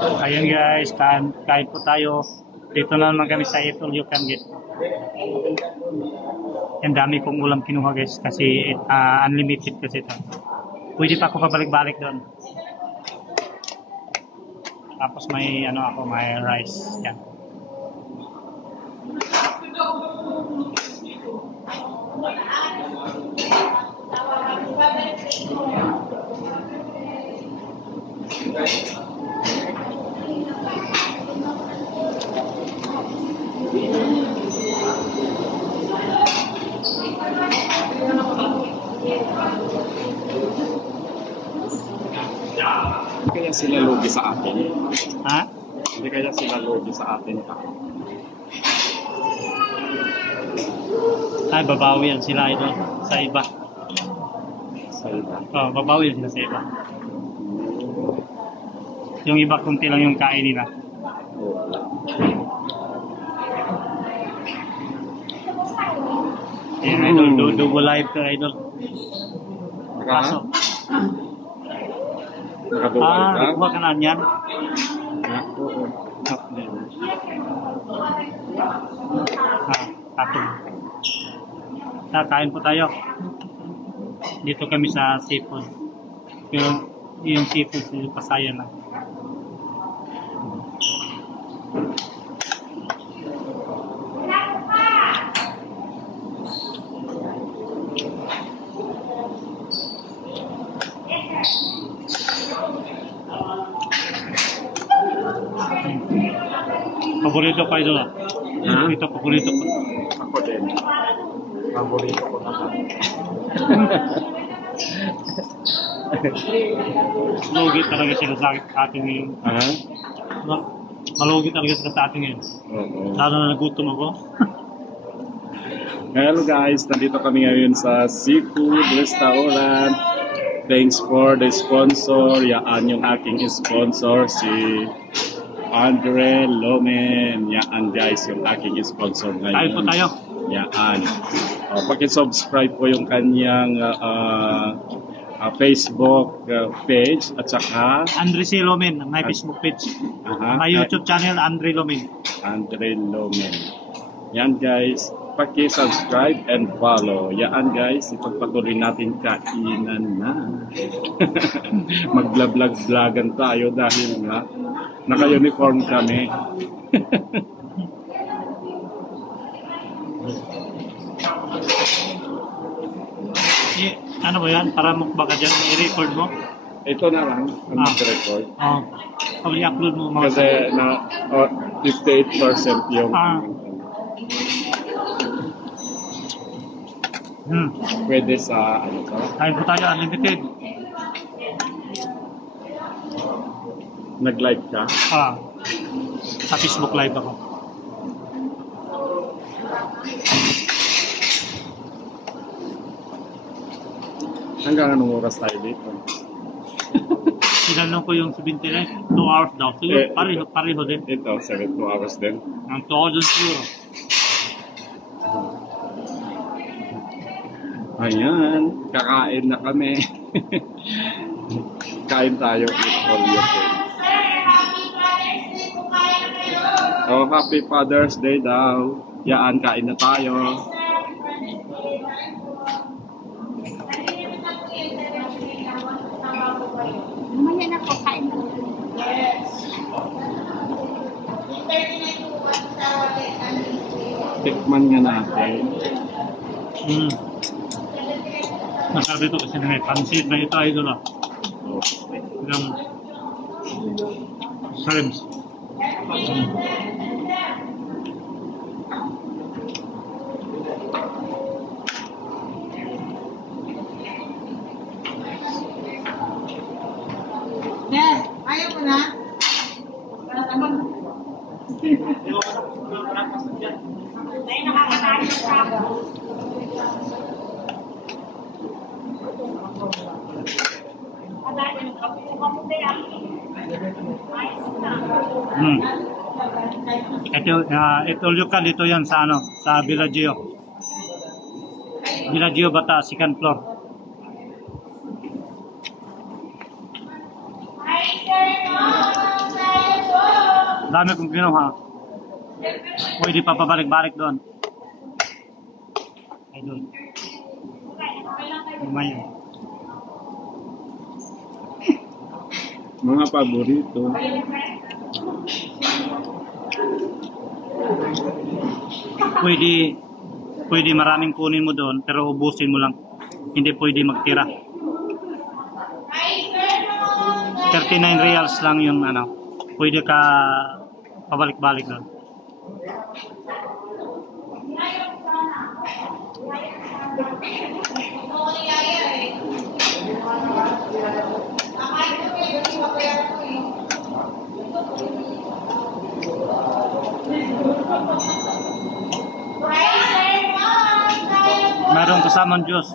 Ayun guys, kain po tayo. Dito na naman kami sa Ito Lucan Gate. Ang dami kong ulam kinuha guys kasi unlimited kasi ito. Pwede pa ako pabalik-balik doon. Tapos may may rice. Yan. Kaya sila logi sa atin. Ha? Hindi kaya sila logi sa atin. Ay, babawi yan sila ito sa iba. Sa iba. Oh, babawi yan sila sa iba. Yung iba kunti lang yung kain nila. Ayan, idol, double live to idol. Pasok. Nakakuha ka na yan? Oo. Patong. Kain po tayo. Dito kami sa seafood. Yung seafood, yung Pasaya na. Paborito pa idol. Ito paborito ko. Ako din. Paborito ko naman. Malugi talaga sila sa atin ngayon. Malugi talaga sila sa atin ngayon. Lalo na nagutom ako. Hello guys, nandito kami ngayon sa Seafood Restaurant. Thanks for the sponsor. Yan yung aking sponsor, si Andre Lomen. Yan guys, yung aking sponsor ngayon. Kain po tayo. Yan. Paki-subscribe po yung kanyang Facebook page at saka Andre C. Lomen, my Facebook page. My YouTube channel, Andre Lomen. Andre Lomen. Yan guys, paki-subscribe and follow. Yan guys, ipagpatuloy natin kainan na. Mag-vlog-vlogan tayo dahil nga naka-uniform kami. Ano ba yan? Para mukbang ka dyan, i-record mo? Ito na lang, ang record. Oo. I-upload mo mga kasi na 58% yung pwede sa ano to? Kain po tayo, unlimited. Nag-live ka? Sa Facebook live ako. Hanggang anong oras tayo dito? Sinanong ko yung 79, 2 hours daw. Siguro pareho din. Ito, 2 hours din. Ang 2 hours siguro. Ayan, kakain na kami. Kain tayo. Oh, happy Father's Day daw. Yan, kain na tayo. Mamaya na po, kain na. Tikman nga natin. Masabi ito kasi may pansit na ito idol yung shrimps. Ayaw mo na? Ay, nakakatayo sa ako. Ito Lucan dito yan sa sa Villaggio. Villaggio Bata, second floor. Hi, sir. Dami kong kinuha. Pwede pa pabalik-balik doon. Ay doon. Lumayan. Mga paborito. Pwede maraming kunin mo doon, pero ubusin mo lang. Hindi pwede magtira. 39 reals lang yung ano. Pwede ka pabalik-balik doon. Mayroong kasamang juice.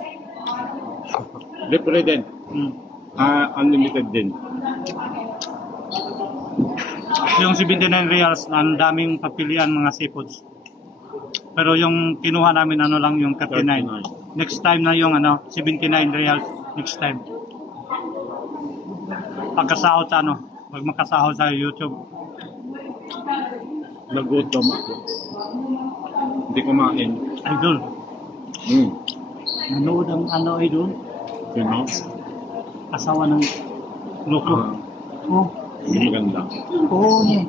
Libre din. Unlimited din. Yung 79 reals, ang daming papilian mga seafoods. Pero yung kinuha namin ano lang yung 39. Next time na yung ano 79 reals next time. Pagkasahod sa ano, pag makasahod sa YouTube. Nagutom ako. Hindi kumain. Idol. Nanood ang ano idol, Sino? asawa ng loko. Oh, Maganda. oo niya.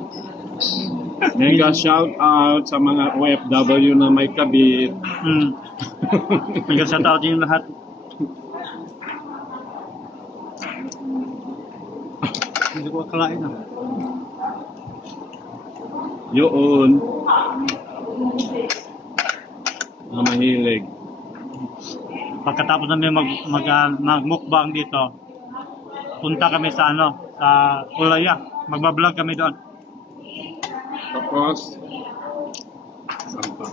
Mega shout out sa mga OFW na may kabit. Mega shout out yung lahat. Hindi ko akalain ah. Yun. Na mahilig. Pagkatapos namin magmukbang dito, punta kami sa ano, sa Ulaya. Magbablog kami doon. Tapos, saan pa?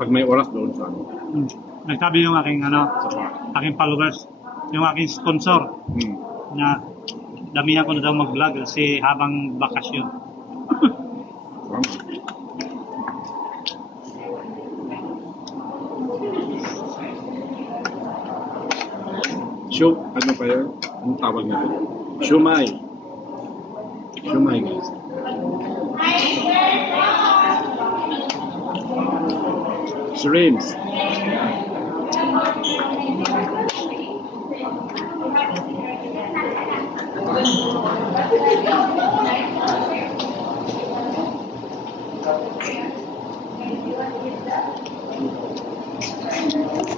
Pag may oras doon sa ano. Nagsabi yung aking ano, Sa pa. aking followers, yung aking sponsor na damihan ko na daw mag-vlog kasi habang bakasyon. Ano pa yun? Anong tawag na yun? Shumai. Shumai guys. Shrimps.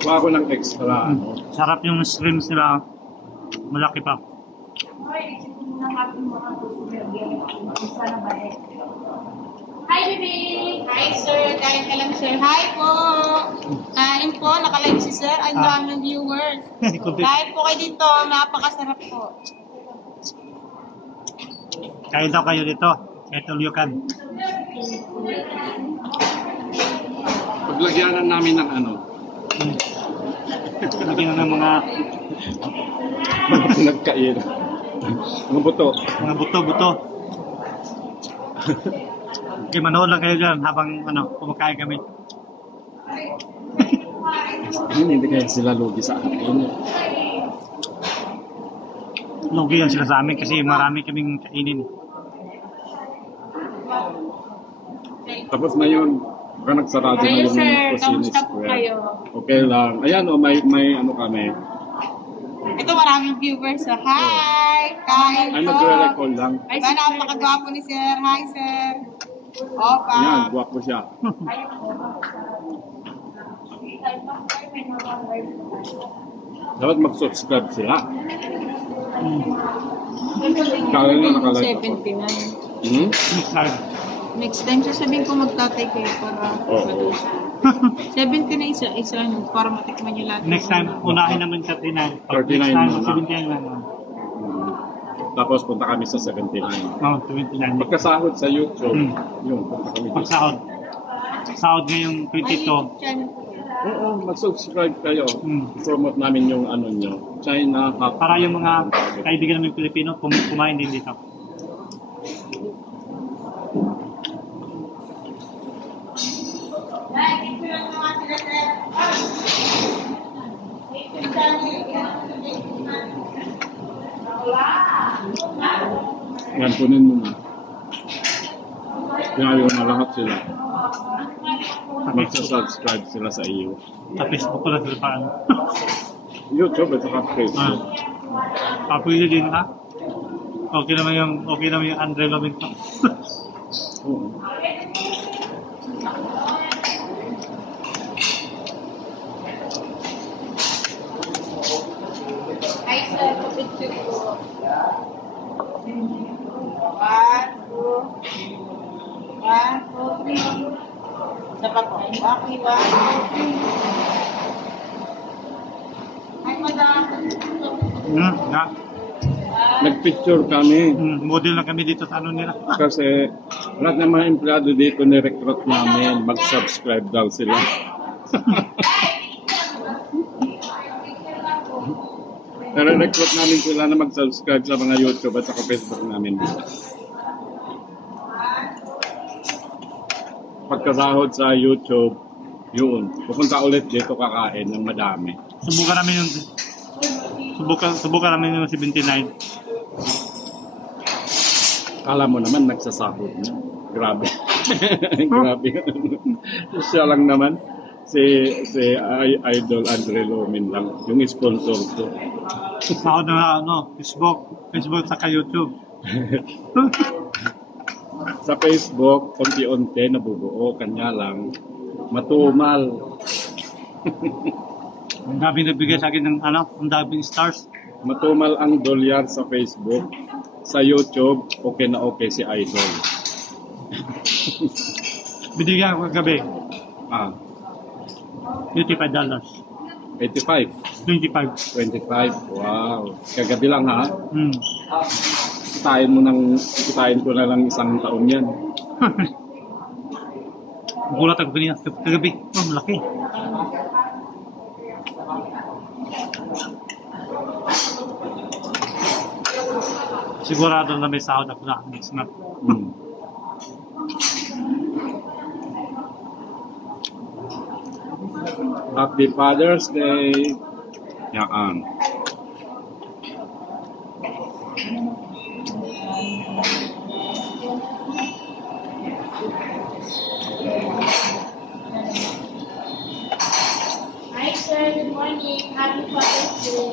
Kuha ko ng extra. Sarap yung shrimps nila. Malaki pa. Hi, baby! Hi, sir. Kain ka lang, sir. Hi po! Kain po. Nakalive si sir. Ang daming viewers. Kain po kayo dito. Napakasarap po. Kain daw kayo dito. Ito Lucan. Paglagyanan namin ng ano. Lagyan na ng mga Nagkain. Mga buto. buto-buto. Okay, manood lang kayo dyan habang ano, kumakain kami. Hindi kaya sila lugi sa akin. Lugi yan sila sa amin kasi marami kaming kainin. Tapos na yun, baka nagsarado na Ayun, yung sir. Cosini Kamusta po Square. kayo? Okay lang. Ayan o, may ano kami. Ito maraming viewers. So, hi! Kain Ay, po. nagre-recall lang. Diba, napakagwapo ni sir. Hi, sir. Opa. Ayan, guwapo siya. Dapat mag-subscribe sila. Kala na nakalike ako. 79. Next time. Next time, sasabihin ko magtatay kayo para Oo. 70 na isa para matikman nyo lahat. Next time, unahin naman sa 39. 39 Next time, muna. 79 lang. Tapos punta kami sa 79. Oh, 29. Pagkasahod sa YouTube, yun, punta kami dito. Pagsahod. Sahod ngayong 22. Oo, mag-subscribe kayo. Promote namin yung ano nyo. China Hot. Para yung mga kaibigan namin Pilipino, kumain din dito. Yan, kunin mo na. Pinayo na lahat sila. Magsa-subscribe sila sa iyo. Sa Facebook ko lang sila paano. YouTube at saka Facebook. Pwede din ha? Okay naman yung Andre Loming ko. Oo. Hi, sir. Picture ko. 1, 2, 3. Isa pa po. Okay, 1, 2, 3. Hi, madam. Nga. Nag-picture kami Model na kami dito sa ano nila. kasi lahat ng mga empleyado dito ni-recruit namin. Mag-subscribe daw sila. Nare-recruit namin sila na mag-subscribe sa mga YouTube at saka Facebook namin dito. Pagkasahod sa YouTube, yun. Pupunta ulit dito kakain ng madami. Subukan namin yung 79. Kala mo naman nagsasahod na. Grabe. Grabe. Siya lang naman. Si Idol Andre Lomin lang. Yung sponsor ko. Sahod na Facebook saka YouTube. Sa Facebook, konti-unti nabubuo. Kanya lang. Matumal. Ang dami nagbigay sa akin ng ang daming stars. Matumal ang dolyar sa Facebook. Sa YouTube, okay na okay si Idol. Binigyan ko kagabi, Ah, $85. 85. 25. 25. Wow. Kagabi lang ha. Hmm. Kitain ko na lang isang taon yan. Gulat ako kanina kagabi. Oh, malaki. Sigurado na may sahod ako na next month. Hmm. Happy Father's Day. Yan. Hi, sir. Good morning. Happy Father's Day.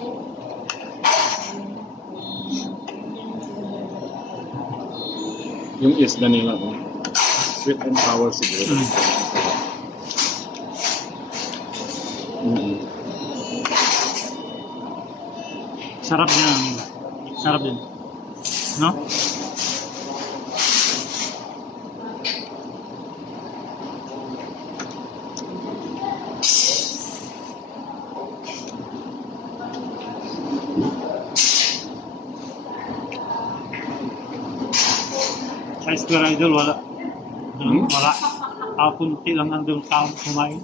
Yung isda nila, oh. Sweet and sour siguro. Sarap din. Sarap din. No? Sa Square Idol, wala. Wala. Kunti lang nandun tao kumain.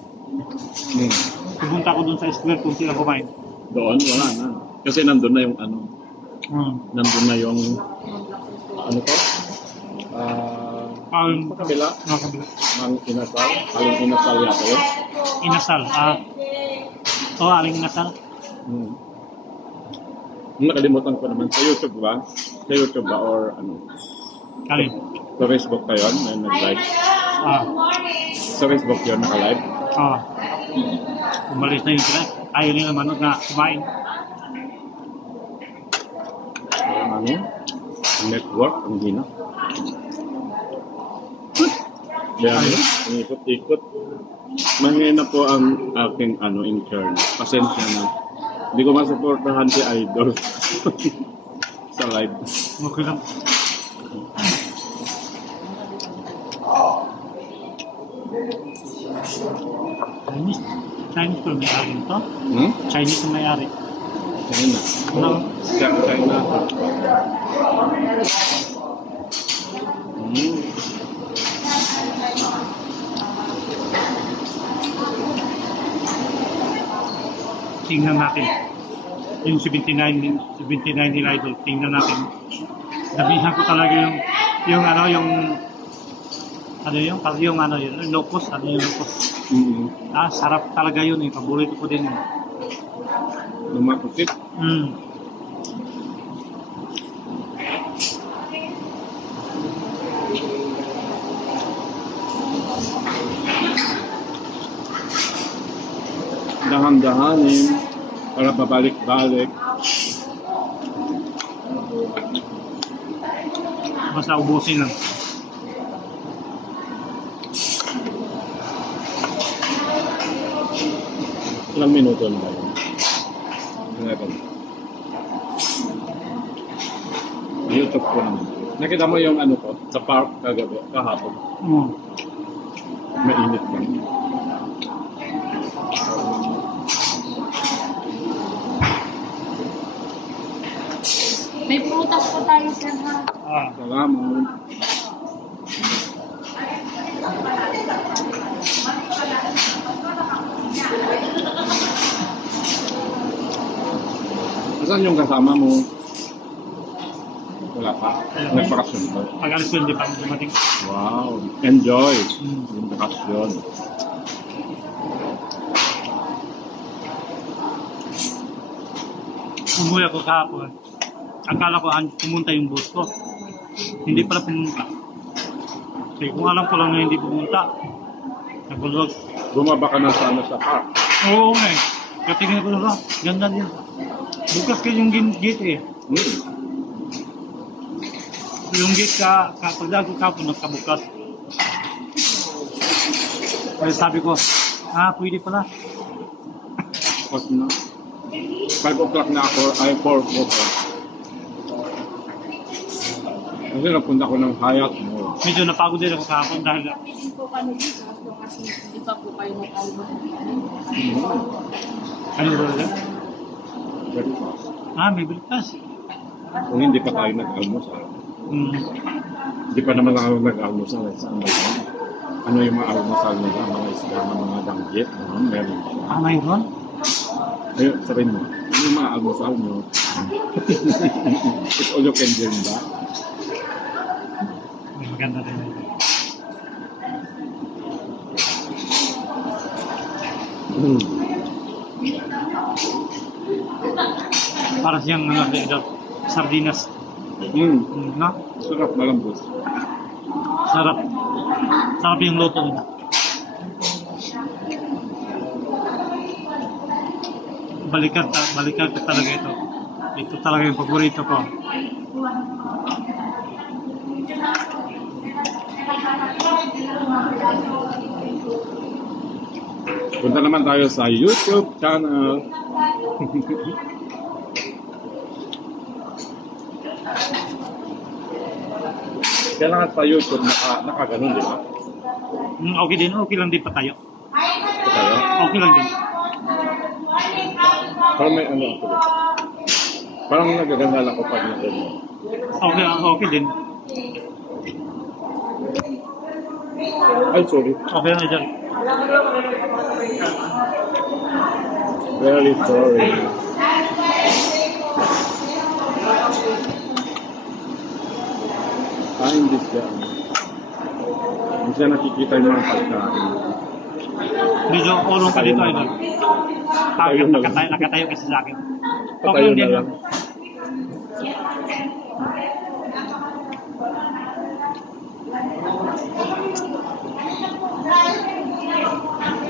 Pupunta ko dun sa Square, kunti lang kumain. Doon, wala na. Kasi nandun na yung nandun na yung ano to? Kabila? Kabila. Ang inasal? Aling inasal yata yun? Inasal. Aling inasal. Nakalimutan ko naman. Sa YouTube ba? Sa YouTube ba or ano? Kalin. Sa Facebook pa yun? Na nag-live? Sa Facebook yun naka-live? Umalis na yun sila. Ayaw nila manood na kumain. Ano? Network? Ang hina. Yan. Ikot-ikot. Mahina po ang aking internet. Pasensya na. Hindi ko masuportahan si Idol sa live. Okay lang. Chinese ko may-ari ito? Chinese ang may-ari. China. Ano? China. Tingnan natin. Yung 79 nila Idol. Tingnan natin. Nabihan ko talaga yung locust. Ano yung locust? Sarap talaga yun. Paborito ko din yun. Lumakutit. dahan-dahanin para babalik-balik. Basta ubusin lang. Ilang minuto na ba yun? YouTube ko naman. Nakita mo yung ano ko, sa park kagabi, kahapon. Mainit lang. May prutas po tayo, sir, ha? Salamat. Saan yung kasama mo? Wala pa. Nagpakasyon pa. Pag-alis ko, hindi pa dumating. Wow. Enjoy. Yung bakasyon. Umuwi ako kahapon. Akala ko pumunta yung boss ko. Hindi pala pumunta. Kasi kung alam ko lang na hindi pumunta, nagulog. Bumaba ka na sana sa park. Oo nga eh. Katingin ko na, ganda din. Bukas kayo yung gate eh. Yung gate pagdago kapon, nagkabukas. Kaya sabi ko, pwede pala. Tapos na. 5 o'clock na ako, ay 4 o'clock. Kasi napunta ko ng Hyatt Mall. Medyo napagod din ako kahapon dahil Hindi po kami dito, as long as hindi pa po kayo mag-alba. ano ba ulit? Very fast. May balikas. Kung hindi pa tayo nag-almusal. Hindi pa naman ako nag-almusal. Saan ba yun? Ano yung mga almusal nila? Mga isda, mga danggit. Meron siya. Mayroon? Ayun, sabihin mo. Ano yung mga almusal nyo? It's all you can do ba? Maganda rin. Para siyang sardinas. No? Sarap, malambot. Sarap. Sarap yung luto nila. Balikan ka talaga ito. Ito talaga yung paborito ko. Punta naman tayo sa YouTube channel. Kailangan sa YouTube nakaganon, di ba? Okay din. Okay lang din pa tayo. Tayo? Okay lang din. Parang may ano ako. Parang nagaganda lang ko pag nagaganda. Okay din. Ay, sorry. Okay lang dyan. Very sorry. Hindi siya. Hindi siya nakikita yung mga pagkain. Medyo ulong ka dito. Ayun na lang. Nakatayo kasi sa akin. Patayo na lang.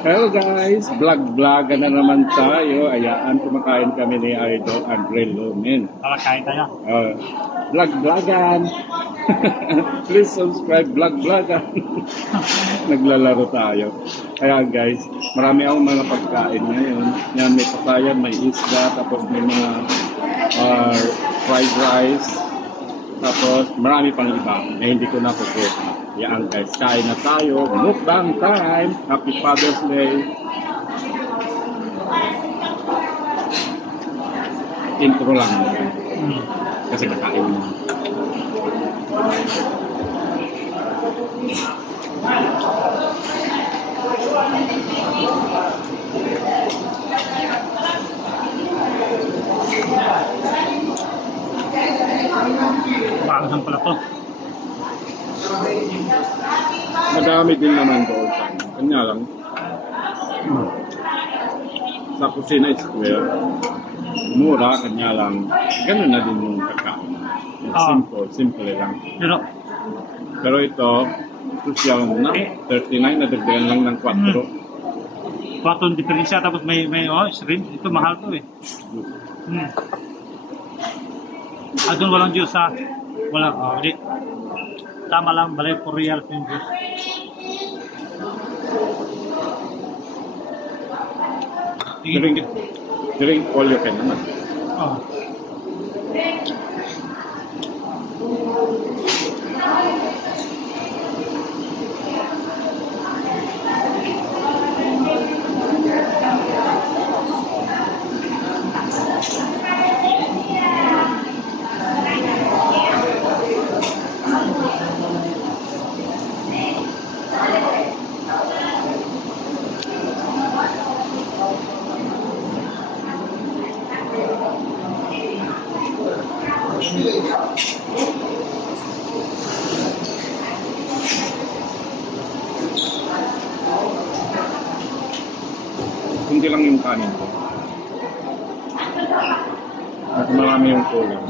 Hello guys, vlog-vlogan na naman tayo. Ayaan, kumakain kami ni Idol Andre Lomen. Kain tayo. Vlog-vlogan. Please subscribe, vlog-vlogan. Naglalaro tayo. Kaya guys, marami akong mga pagkain ngayon. Yan, may pasayan, may isda, tapos may mga fried rice. Tapos marami pang iba na hindi ko nakukuha. Yan guys, kain na tayo. Mukbang time! Happy Father's Day! Intro lang. Kasi kakain na. Paanghang pala to. Madami din naman doon. Kanya lang. Sa kusina square. Mura, kanya lang. Ganun na din yung pagkain. Simple lang. Pero ito, social na. 39 na dagdagan lang ng 4. 4 diferensya tapos may shrimp. Ito mahal to eh. Doon walang juice ha. Wala. Hindi. Tama lang. Balay 4 reals yung juice. Drink all you can naman. Oh. Kunti lang yung kanin ko. At marami yung kulang.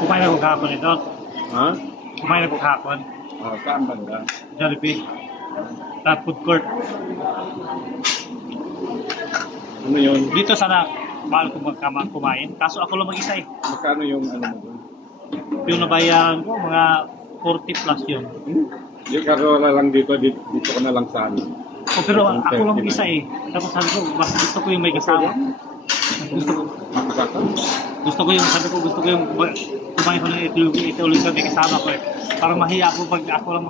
Kumain ako kahapon ito. Ha? Kumain ako kahapon. Saan banda? Jollibee. Sa food court. Ano yun? Dito sana mahal ko kumain. Kaso ako lang mag-isa eh. Magkano yung ano mo doon? Yung nabayaran ko, mga 40 plus yun. Yung karola lang dito ka na lang sa ano. Pero ako lang mag-isa eh. Tapos sabi ko, mas gusto ko yung may kasama. Gusto ko yung, sabi ko, gusto ko yung kumain ko ng ituloy sa may kasama ko eh. Parang mahiya ako pag ako lang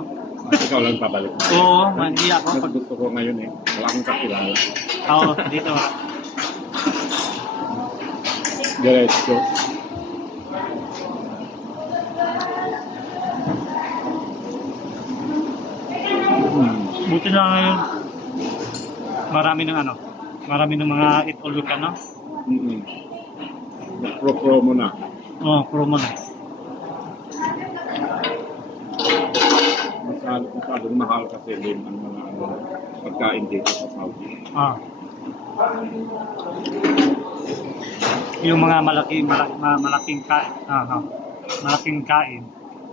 Ikaw lang pabalik. Oo, mahiya ako. Mas gusto ko ngayon eh. Wala akong kakilala. Oo, dito. Diretso. Buti na ngayon, marami ng mga eat all you can, no? Pro-promo na. Oo, promo na. Masyadong mahal kasi din ang mga pagkain dito sa Saudi. Yung mga malaking kain,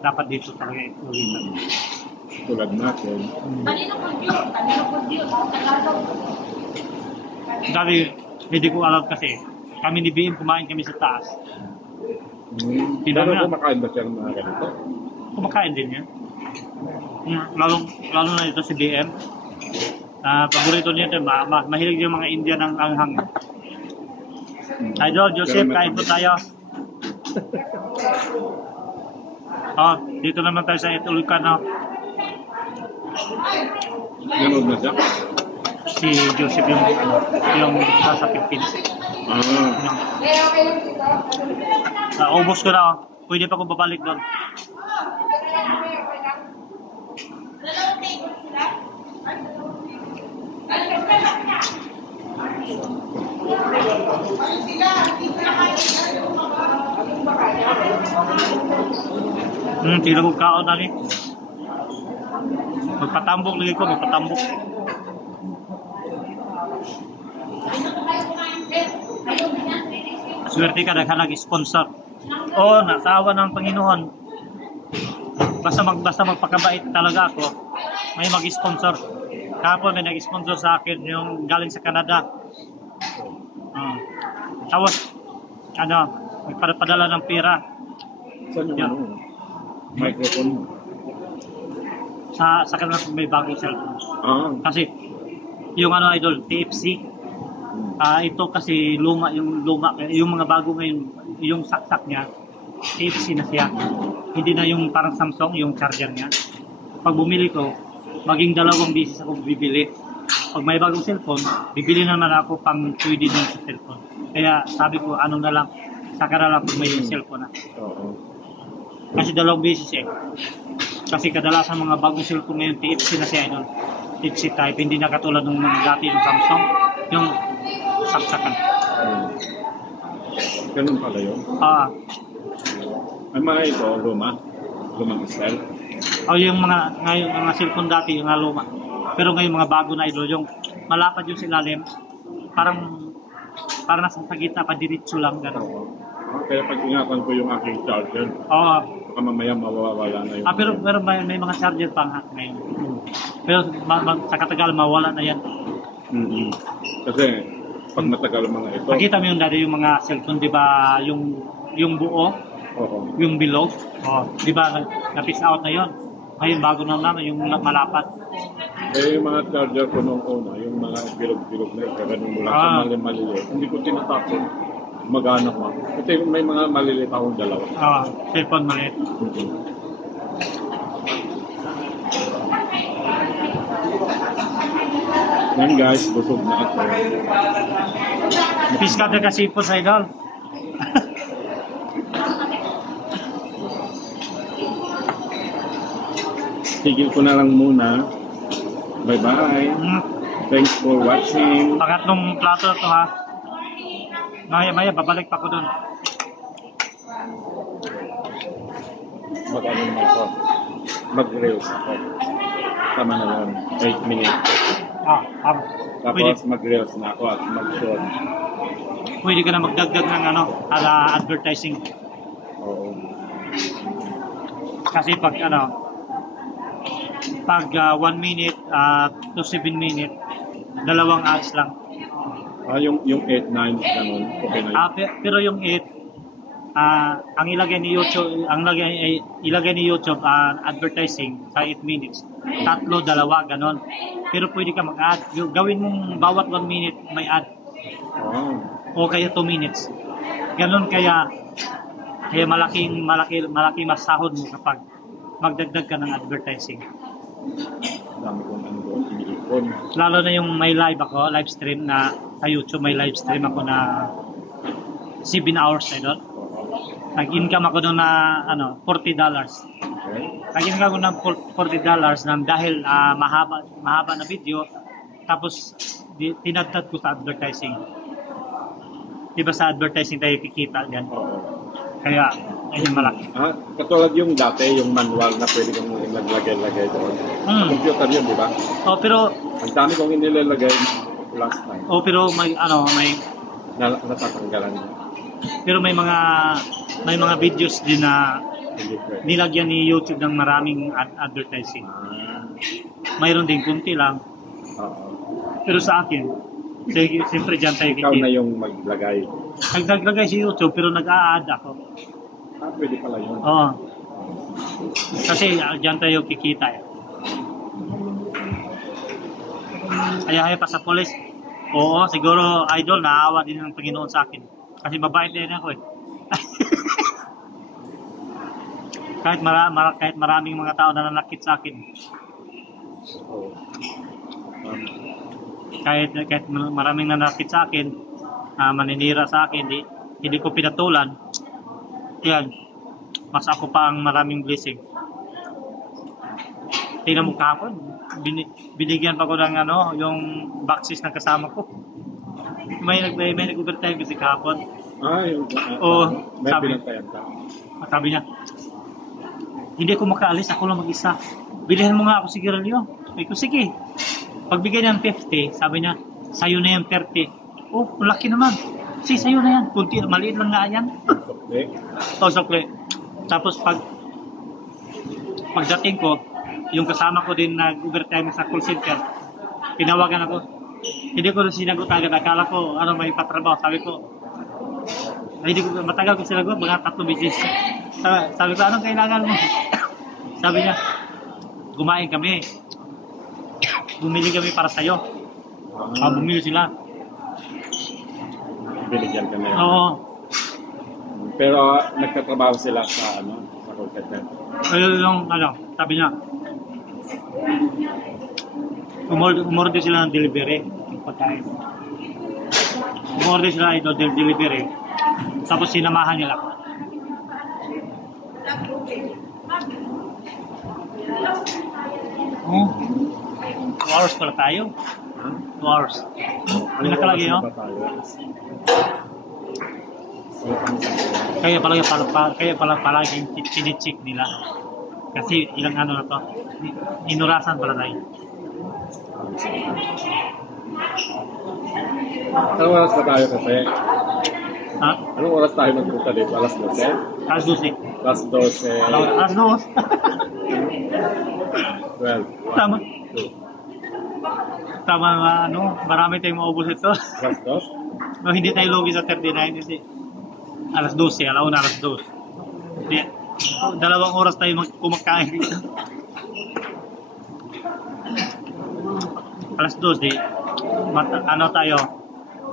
dapat dito talaga ituloy. Tulad natin. Dati, hindi ko alam kasi. Kami ni BM, kumain kami sa taas. Pero kumakain ba siya ng mga ganito? Kumakain din yan. Lalo na ito si BM. Paborito niya ito. Mahilig yung mga Indian ng anghang. Idol, Joseph, kain po tayo. Dito naman tayo sa Itulukan. Nanood na siya? Si Joseph yung sa Pilipinas. Ubos ko na. Pwede pa akong babalik doon. Tira ko kaon na rin. Magpatambok lagi ko, magpatambok. Swerte ka, daghan nag-sponsor. Nasawa ng Panginoon. Basta magpakabait talaga ako, may mag-sponsor. Kahapon may nag-sponsor sa akin yung galing sa Canada. Tapos, nagpadala ng pera. Saan yung microphone mo? Sa kanila may bagong cellphone. Kasi, yung idol, TFC, ito kasi luma, yung mga bago ngayon, yung saksak niya, TFC na siya. Hindi na yung parang Samsung, yung charger niya. Pag bumili ko, maging 2 beses ako bibili. Pag may bagong cellphone, bibili naman ako pang pwede din sa cellphone. Kaya sabi ko, ano na lang, saka na lang pag may cellphone na. Oo. Kasi 2 beses eh. Kasi kadalasan mga bagong cellphone ngayon, TFC na siya, Idol. TFC type, hindi na katulad ng mga dati yung Samsung, yung saksakan. Ganun pala yun. Ay mga ito, lumang style. Yung ngayon, mga cellphone dati, yung luma. Pero ngayon mga bago na, Idol, yung malapad yung silalim, parang nasa gitna pa, diretso lang, gano'n. Kaya pag ingatan ko yung aking charger, baka mamaya mawawala na yun. Pero may mga charger pa nga ngayon. Pero sa katagal, mawala na yan. Kasi pag matagal mga ito. Nakita mo yung dati yung mga cellphone, di ba, yung buo, yung below, di ba, na-piece out na yon. Ngayon, bago na naman, yung malapat. Yung mga charger ko nung una, yung mga bilog-bilog na ito, ganun mula sa mali-mali, hindi ko tinatapon. Magana ko. Kasi may mga maliliit akong 2. Cellphone maliit. Yan guys, busog na ako. Piskat na kasi po sa Idol. Tigil ko na lang muna. Bye-bye. Thanks for watching. Pangatlong plato ito ha. Maya, babalik pa ko doon. Mag-ano naman ako. Mag-reels ako. Tama na lang. 8 minutes. Tapos mag-reels na ako at mag-short. Pwede ka na magdagdag ng advertising. Oo. Kasi pag 1 minute to 7 minute, 2 ads lang. Yung 8, 9, ganun. Okay na yun. Pero yung 8, ang ilagay ni YouTube, advertising sa 8 minutes. 3, 2, ganun. Pero pwede ka mag-add. Gawin mong bawat 1 minute may add. O kaya 2 minutes. Ganun kaya malaki masahod mo kapag magdagdag ka ng advertising. Dami kong ano doon, iniipon. Lalo na yung may live stream na sa YouTube, may live stream ako na 7 hours na doon. Nag-income ako doon na $40. Nag-income ako ng $40 dahil mahaba na video, tapos tinagtad ko sa advertising. Diba sa advertising tayo kikita yan? Kaya, ayun malaki. Katulad yung dati, yung manual na pwede kong naglagay-lagay doon. Computer yun, di ba? Pero ang dami kong inilalagay last time. Pero may natatanggalan. Pero may mga videos din na nilagyan ni YouTube ng maraming advertising. Mayroon din kunti lang. Pero sa akin, siyempre dyan tayo ikaw na yung maglagay. Naglagay si YouTube pero nag-a-add ako. Pwede pala yun. Oo. Kasi dyan tayo kikita eh. Kaya pa sa police. Oo, siguro Idol, naawa din ng Panginoon sa akin. Kasi mabait din ako eh. kahit maraming mga tao na nanakit sa akin. Kahit maraming nanakit sa akin, maninira sa akin, hindi ko pinatulan. Yan, mas ako pa ang maraming blessing. Tingnan mo kahapon, binigyan pa ko ng yung boxes ng kasama ko. May nag-overtime kasi kahapon. May pinantayan ka. Sabi niya, hindi ako makaalis, ako lang mag-isa. Bilihan mo nga ako sigarilyo. Sabi ko, sige. Pagbigay niya ng 50, sabi niya, sayo na yan 30. Oh, laki naman. Sayo na yan. Kunti, maliit lang nga yan. Sokle. Tapos pagdating ko, yung kasama ko din nag-overtime sa call center, tinawagan ako. Hindi ko sinagot agad. Akala ko, may patrabaho. Sabi ko, hindi ko, matagal ko sinagot, mga 3 beses. Sabi ko, anong kailangan mo? Sabi niya, kumain kami. Bumili kami para sa'yo. Bumili sila. Binigyan ka na yun. Oo. Pero nagtatrabaho sila sa call center. Yung sabi niya, Umorder sila ng delivery ng pagkain. Umorder sila ito ng delivery. Tapos sinamahan nila. Oh, 2 hours pala tayo. 2 hours. May nakalagay, no? Kaya pala palaging chinichik nila. Kasi ilang ano na to. Inurasan pala tayo. Anong oras na tayo kasi? Ha? Anong oras tayo magpunta dito? Alas 12? Alas 12. Alas 12. Alas 2. 12. Tama. 2. Tama nga, marami tayong maubos ito. Alas 2? No, hindi tayo lugi sa 39 kasi alas 12, alauna alas 2. Hindi. 2 oras tayo kumakain dito. Alas 2, di. Tayo,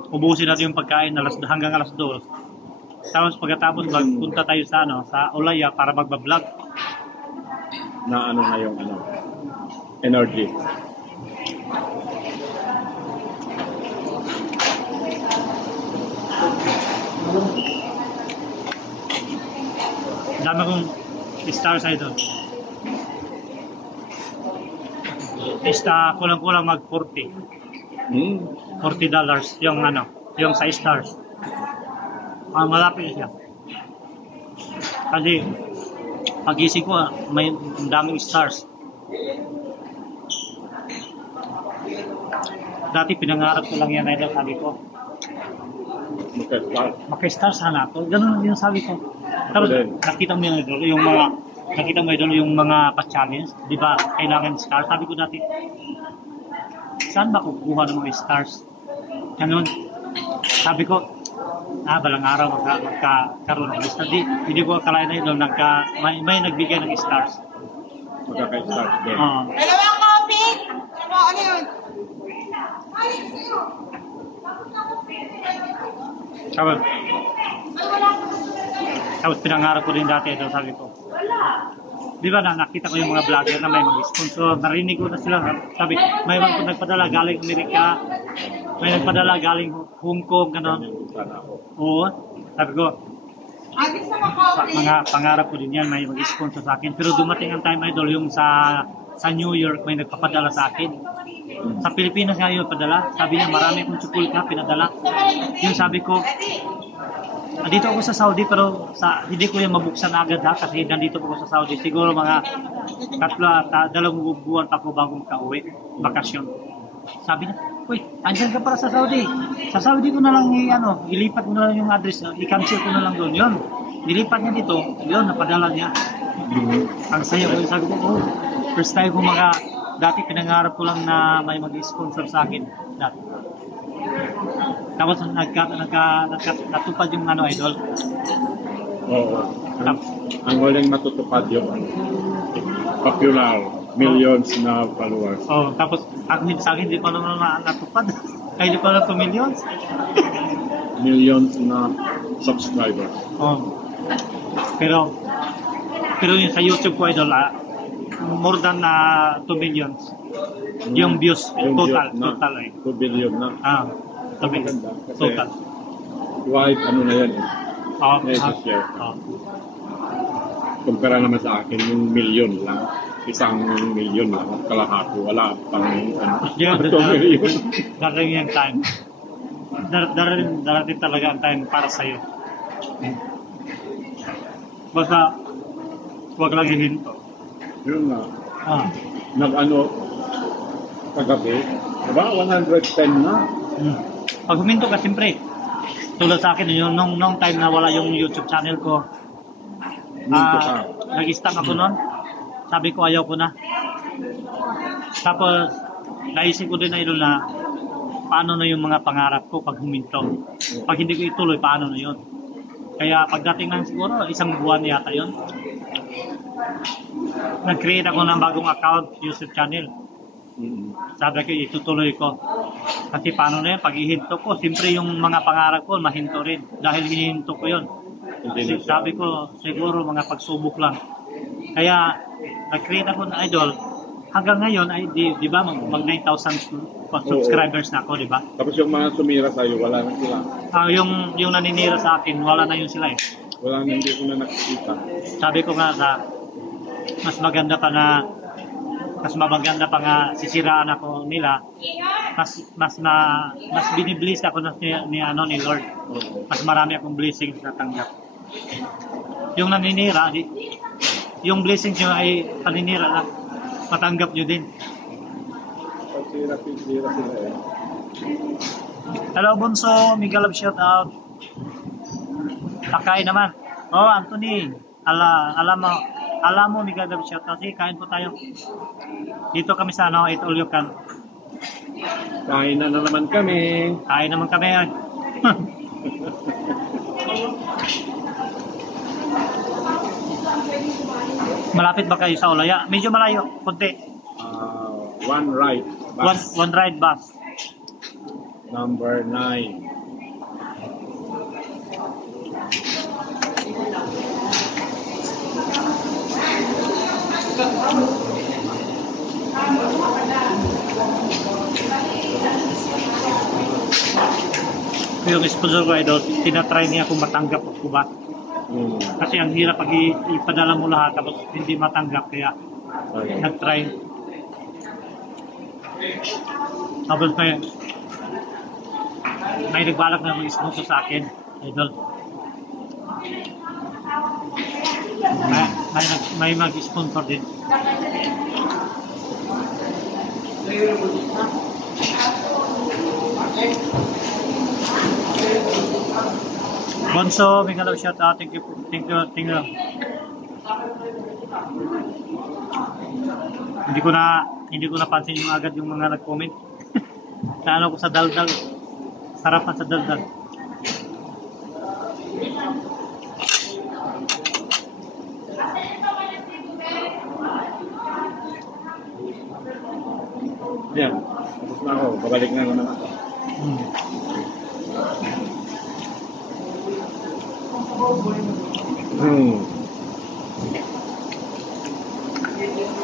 ubusin natin yung pagkain hanggang alas 2. Tapos pagkatapos magpunta tayo sa Olaya para magbablog. Na na yung energy. Dami kong stars ay doon. Kulang-kulang mag $40. $40 yung sa stars. Malapit siya. Kasi pagising ko, may daming stars. Dati pinangarap ko lang yan ay sabi ko. Maka-star sana ako. Ganun yung sabi ko. Tapos nakita mo yung mga pa-challenge, di ba? Kailangan star. Sabi ko dati, saan ba kukuha ng mga stars? Ganun. Sabi ko, balang araw magkakaroon ng stars. Hindi ko akalain na yun, may nagbigay ng stars. Magkaka-stars din. Dalawang coffee! Ano yun? Tapos pinangarap ko rin dati ito, sabi ko. Di ba nakita ko yung mga vlogger na may mag-sponsor, narinig ko na sila, sabi, may nagpadala galing Amerika, may nagpadala galing Hong Kong, gano'n. Oo, sabi ko, mga pangarap ko din yan, may mag-sponsor sa akin. Pero dumating ang time, idol, yung sa New York, may nagpapadala sa akin. Sa Pilipinas nga yun padala, sabi niya marami akong chocolate na pinadala. Yung sabi ko, dito ako sa Saudi pero hindi ko yan mabuksan agad kasi nandito ako sa Saudi. Siguro mga 2 buwan pa ako bago makauwi, bakasyon. Sabi niya, uy, andyan ka para sa Saudi. Sa Saudi ko na lang ilipat ko na lang yung address, i-cancel ko na lang doon. Yun, nilipat niya dito, yun, napadala niya. Ang saya ko, sabi ko, first time ko dati pinangarap ko lang na may mag-sponsor sa akin. Dati. Tapos natupad yung idol. Oo. Ang huling matutupad yung popular, millions na followers. Oh, tapos sa akin hindi pa naman natupad. Kaya hindi pa na 2 millions. Millions na subscribers. Oh. Pero yung sa YouTube ko idol, more than 2 millions. Yung views total eh. 2 billion na. 2 million total. Wide na yan eh. Share. Kumpara naman sa akin yung million lang. 1 million lang. Kalahati. Wala pang 2 million. Darating yung time. Darating talaga ang time para sa'yo. Basta huwag lang hihinto. Yun nga. Kagabi, diba? 110 na. Pag huminto ka, siyempre, tulad sa akin, nung time na wala yung YouTube channel ko, nag-stop ako nun. Sabi ko, ayaw ko na. Tapos, naisip ko din na paano na yung mga pangarap ko pag huminto. Pag hindi ko ituloy, paano na yun? Kaya pagdating lang siguro, 1 buwan yata yun. Nag-create ako ng bagong account, YouTube channel. Sabi ko, itutuloy ko. Kasi paano na yun, pag ihinto ko, siyempre yung mga pangarap ko, mahinto rin. Dahil hinihinto ko yun. Sabi ko, siguro mga pagsubok lang. Kaya, nag-create ako ng idol, hanggang ngayon ay di ba mag 9,000 subscribers na ako, di ba? Tapos yung mga sumira sa'yo, wala na sila. Yung naninira sa akin, wala na yun sila eh. Wala na, hindi ko na nakikita. Sabi ko nga mas maganda pa nga sisiraan ako nila. Mas binibliss ako ni Lord. Mas marami akong blessings na tanggap. Yung naninira, yung blessings nyo ay paninira lang. Matanggap nyo din. Sira sila eh. Hello Bunso, Miguel Love shout out. Pakain naman. Oh Anthony, alam mo Miguel Love shout out. Sige, kain po tayo. Dito kami sa Eat All You Can. Kain na naman kami. Kain naman kami. Malapit ba kayo sa Olaya? Medyo malayo, konti. One ride bus. One ride bus. Number 9. Yung sponsor ko idol, tinatry niya kung matanggap ko ba. Kasi ang hirap pag ipadala mo lahat tapos hindi matanggap, kaya nag-try. Tapos may nagbalak na mag-sponsor sa akin, idol. May mag-sponsor din. Bonso, may hello shout out. Thank you. Hindi ko napansin yung agad yung mga nag-comment. Naano ko sa daldal. Sarapan sa daldal. Yan. Tapos na ako. Babalik na naman ako.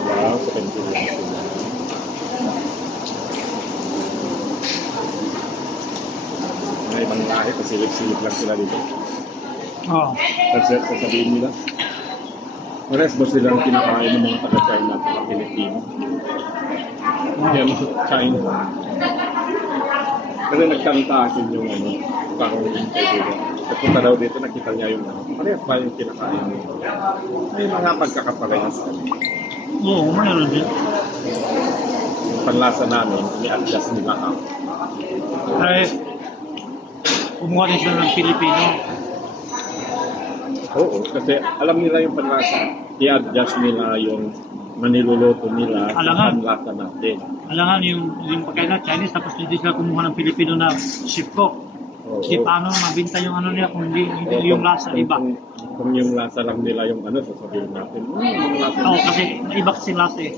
Wow, sa kanila sila. May ibang lahi, pasilip-silip lang sila dito. Oo. Kasi sasabihin nila, pares ba silang kinakain ng mga taga-China at mga Pilipino? Yan, China. Kasi nagtanong sa akin yung parang kaibigan. Nagpunta daw dito, nakita niya yung parehas ba yung kinakain nito? May mga pagkakaparehas kami. Oo, mayroon din. Yung panlasa namin, i-adjust nila ako. Ay, kumuha din sila ng Pilipino. Oo, kasi alam nila yung panlasa. I-adjust nila yung maniluluto nila sa panlasa natin. Alangan yung pagkain na Chinese, tapos hindi sila kumuha ng Pilipino na chef cook. Kasi paano mabinta yung nila kung hindi yung lasa iba. Kung yung lasa lang nila yung sasabihin natin. Yung lasa kasi iba kasi lasa eh.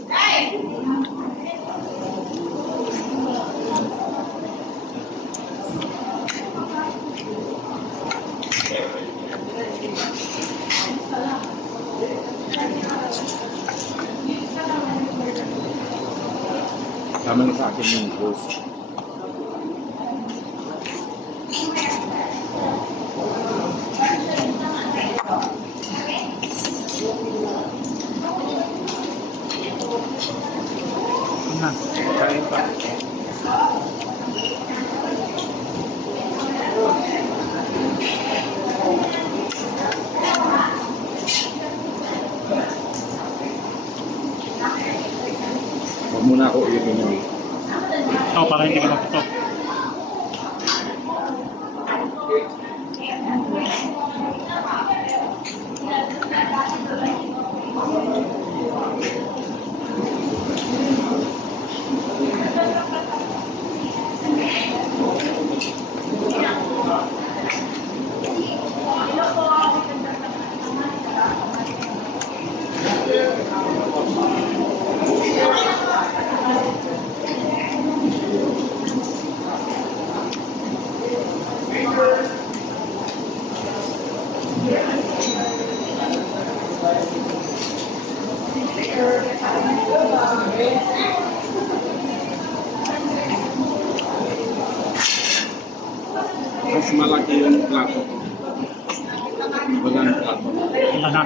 Tama na sa akin yung host. Kain pa. Huwag muna ako ulitin yun. Para hindi ka maputok. malaki yung plato ko. Walang plato. Wala na.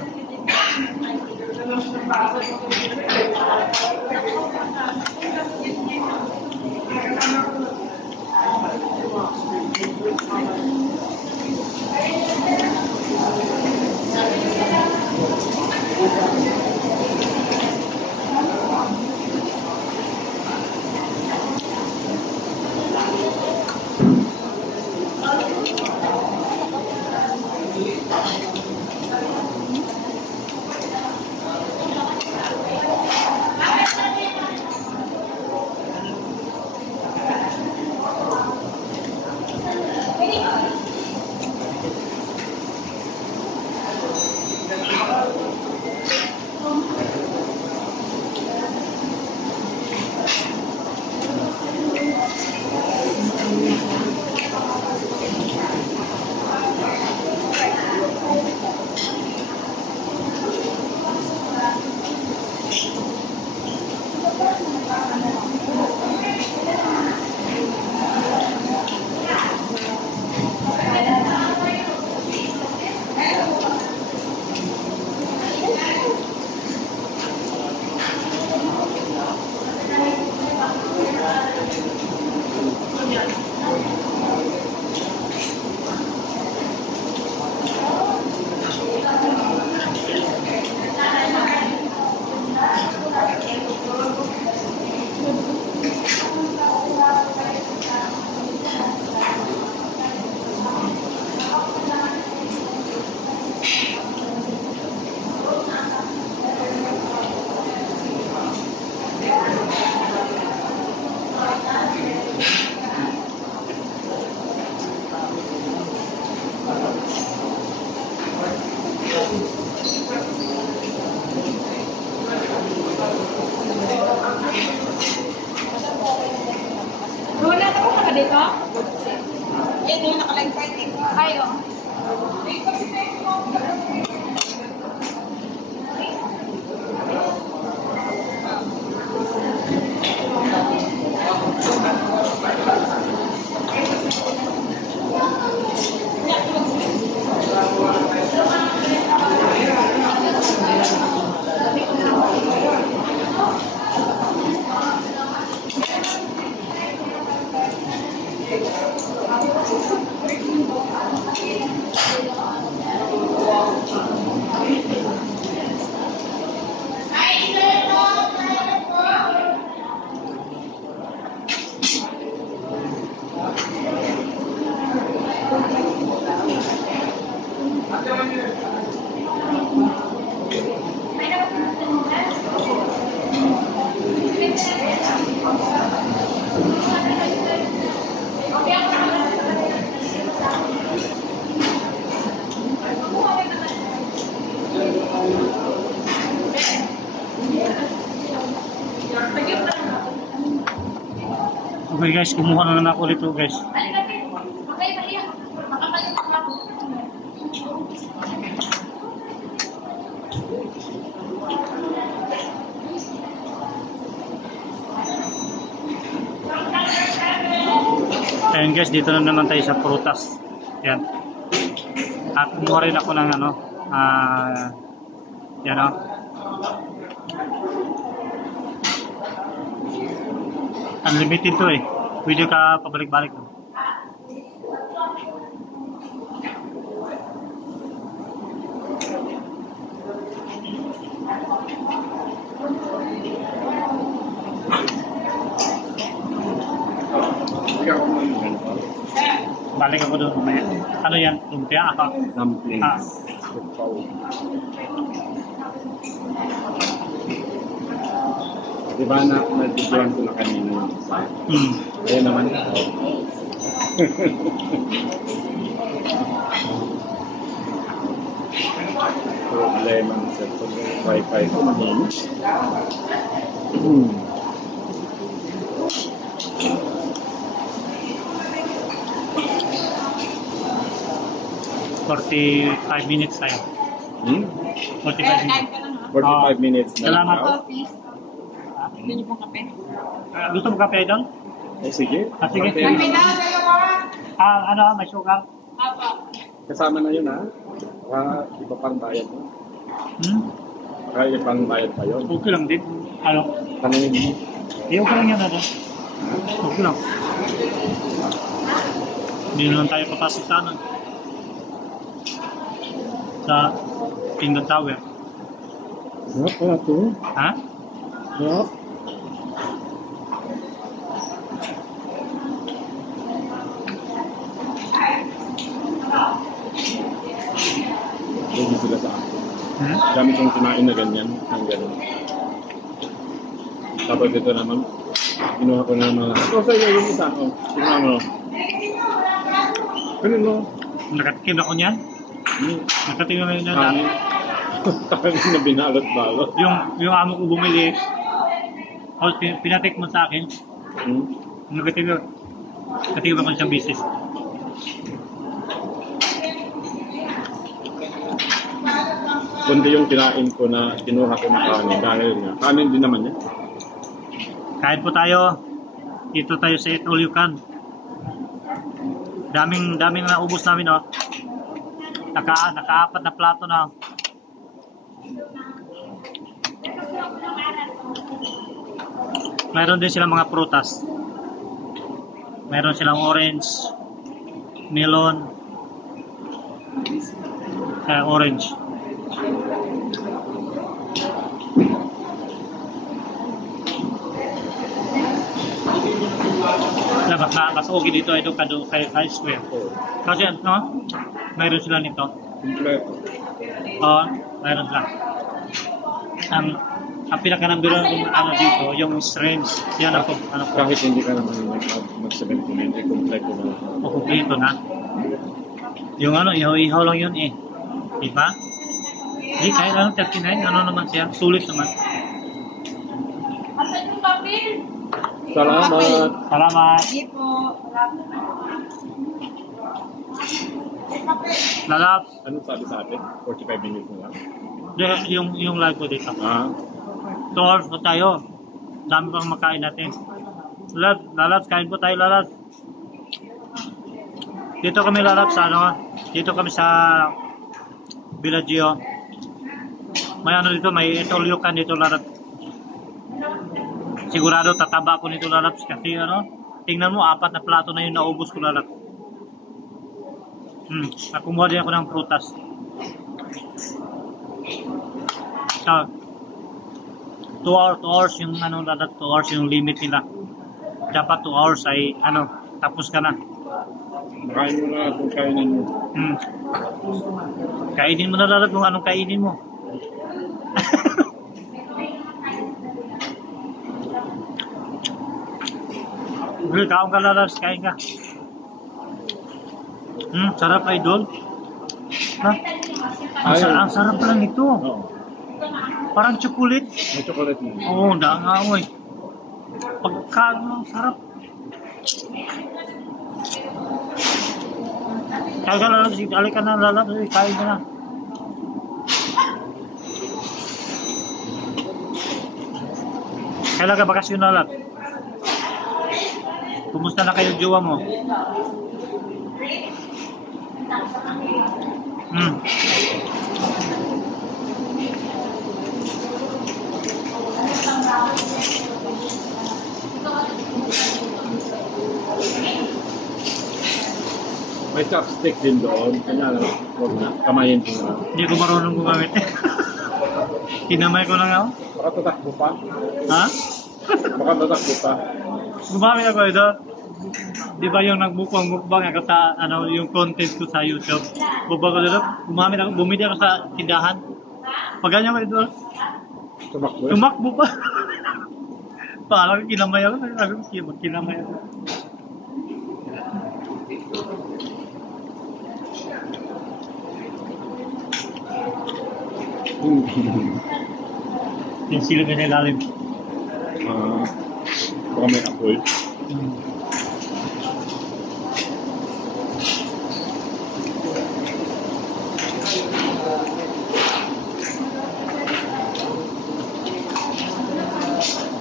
Wala na po ka dito? Yan yung nakalagpay dito. Ay, oh. Okay guys, kumuha na naman ako dito guys. Ayan guys, dito na naman tayo sa prutas. Yan. At kumuha rin ako ng ano, yan o. Unlimited to eh. Pwede ka pabalik-balik. Balik ako doon mamaya. Ano yan? Lumpia? Dumplings. Diba nag-join ko na kanina yung isa? Ayun naman ito. Problema ng cellphone. Wi-Fi ko mahina. 45 minutes tayo. 45 minutes. 45 minutes na. Salamat. Gusto niyo pong kape? Gusto mo kape doon? Sige. Sige. Kape daw, dalawa. Ano, may sugar? Apa. Kasama na yun ha? Iba pang bayad mo? Iba pang bayad pa yun? Okay lang din. Ano? Tanungin mo? Okay lang yan ano? Okay lang. Hindi naman tayo papasok sa ano. Sa Kingdom Tower. Sarap pala ito. Ha? Sarap. Hindi sila sa akin. Dami kong kinain na ganyan. Ang ganyan. Tapos ito naman, ginawa ko na mga... sa iyo yung isa. Tingnan mo. Ganun mo. Nakatikim ako niyan? Nakatikim ako niyan. Kami. Kami na binalot-balot. Yung amo ko bumili, pinatik mo sa akin. Nakatikim ako siyang business. Kundi yung kinain ko na kinuha ko na kanin dahil nga. Kanin din naman yan. Kain po tayo. Dito tayo sa Eat All You Can. Daming na naubos namin, oh. Naka-apat na plato na. Mayroon din silang mga prutas. Mayroon silang orange, melon, orange. Mas okay dito ito kay High Square. Kasi no, mayroon sila nito. Kompleto. Oo, mayroon sila. Ang pinaka-number ano dito, yung strings. Yan ako, ano ko. Kahit hindi ka naman mag-70, kompleto na. O kompleto na. Yung ano, ihaw lang yun eh. Diba? Hindi, kahit ano, 39, ano naman siya. Sulit naman. Asan yung papel? Salamat. Salamat. Hindi po. Lalap. Anong sabi sa atin? 45 minutes na lang. Yung live ko dito. Ah. Tours po tayo. Dami pang makain natin. Lalap, kain po tayo, lalap. Dito kami lalap sa ano. Dito kami sa Villaggio. May ano dito, may Eat All You Can dito lalap. Sigurado tataba ko nito lalap kasi ano, tingnan mo, 4 na plato na yung naubos ko lalap. Nakumuha din ako ng prutas. So, 2 hours yung ano lalap, 2 hours yung limit nila. Dapat 2 hours ay ano, tapos ka na. Kain mo na kung kainin mo. Kainin mo na lalap kung anong kainin mo. Kaon ka lalap, kain ka. Sarap idol. Ha? Ang sarap lang ito. Oo. Parang chocolate. May chocolate mo. Oo, dangaw eh. Pagkain ang sarap. Kain ka lalap, alay ka na lalap, kain ka na. Kailan ka bakasyon na lalap? Kumusta na kayo jowa mo? May chopstick din doon. Kanya lang, huwag na. Kamayin ko na. Hindi ko marunong gumamit. Kinamay ko lang ako. Baka tatakbo pa. Ha? Baka tatakbo pa. Gumamit ako ito. Di ba yung mukbang ako sa ano yung content ko sa YouTube? Bumaba ko dito. Gumamit ako, bumili ako sa tindahan. Pag ganyan ko ito, Tumakbo. tumakbo pa. Parang kinamay ako. Kinamay ako. Yung sila ka sa ilalim. Baka may apoy.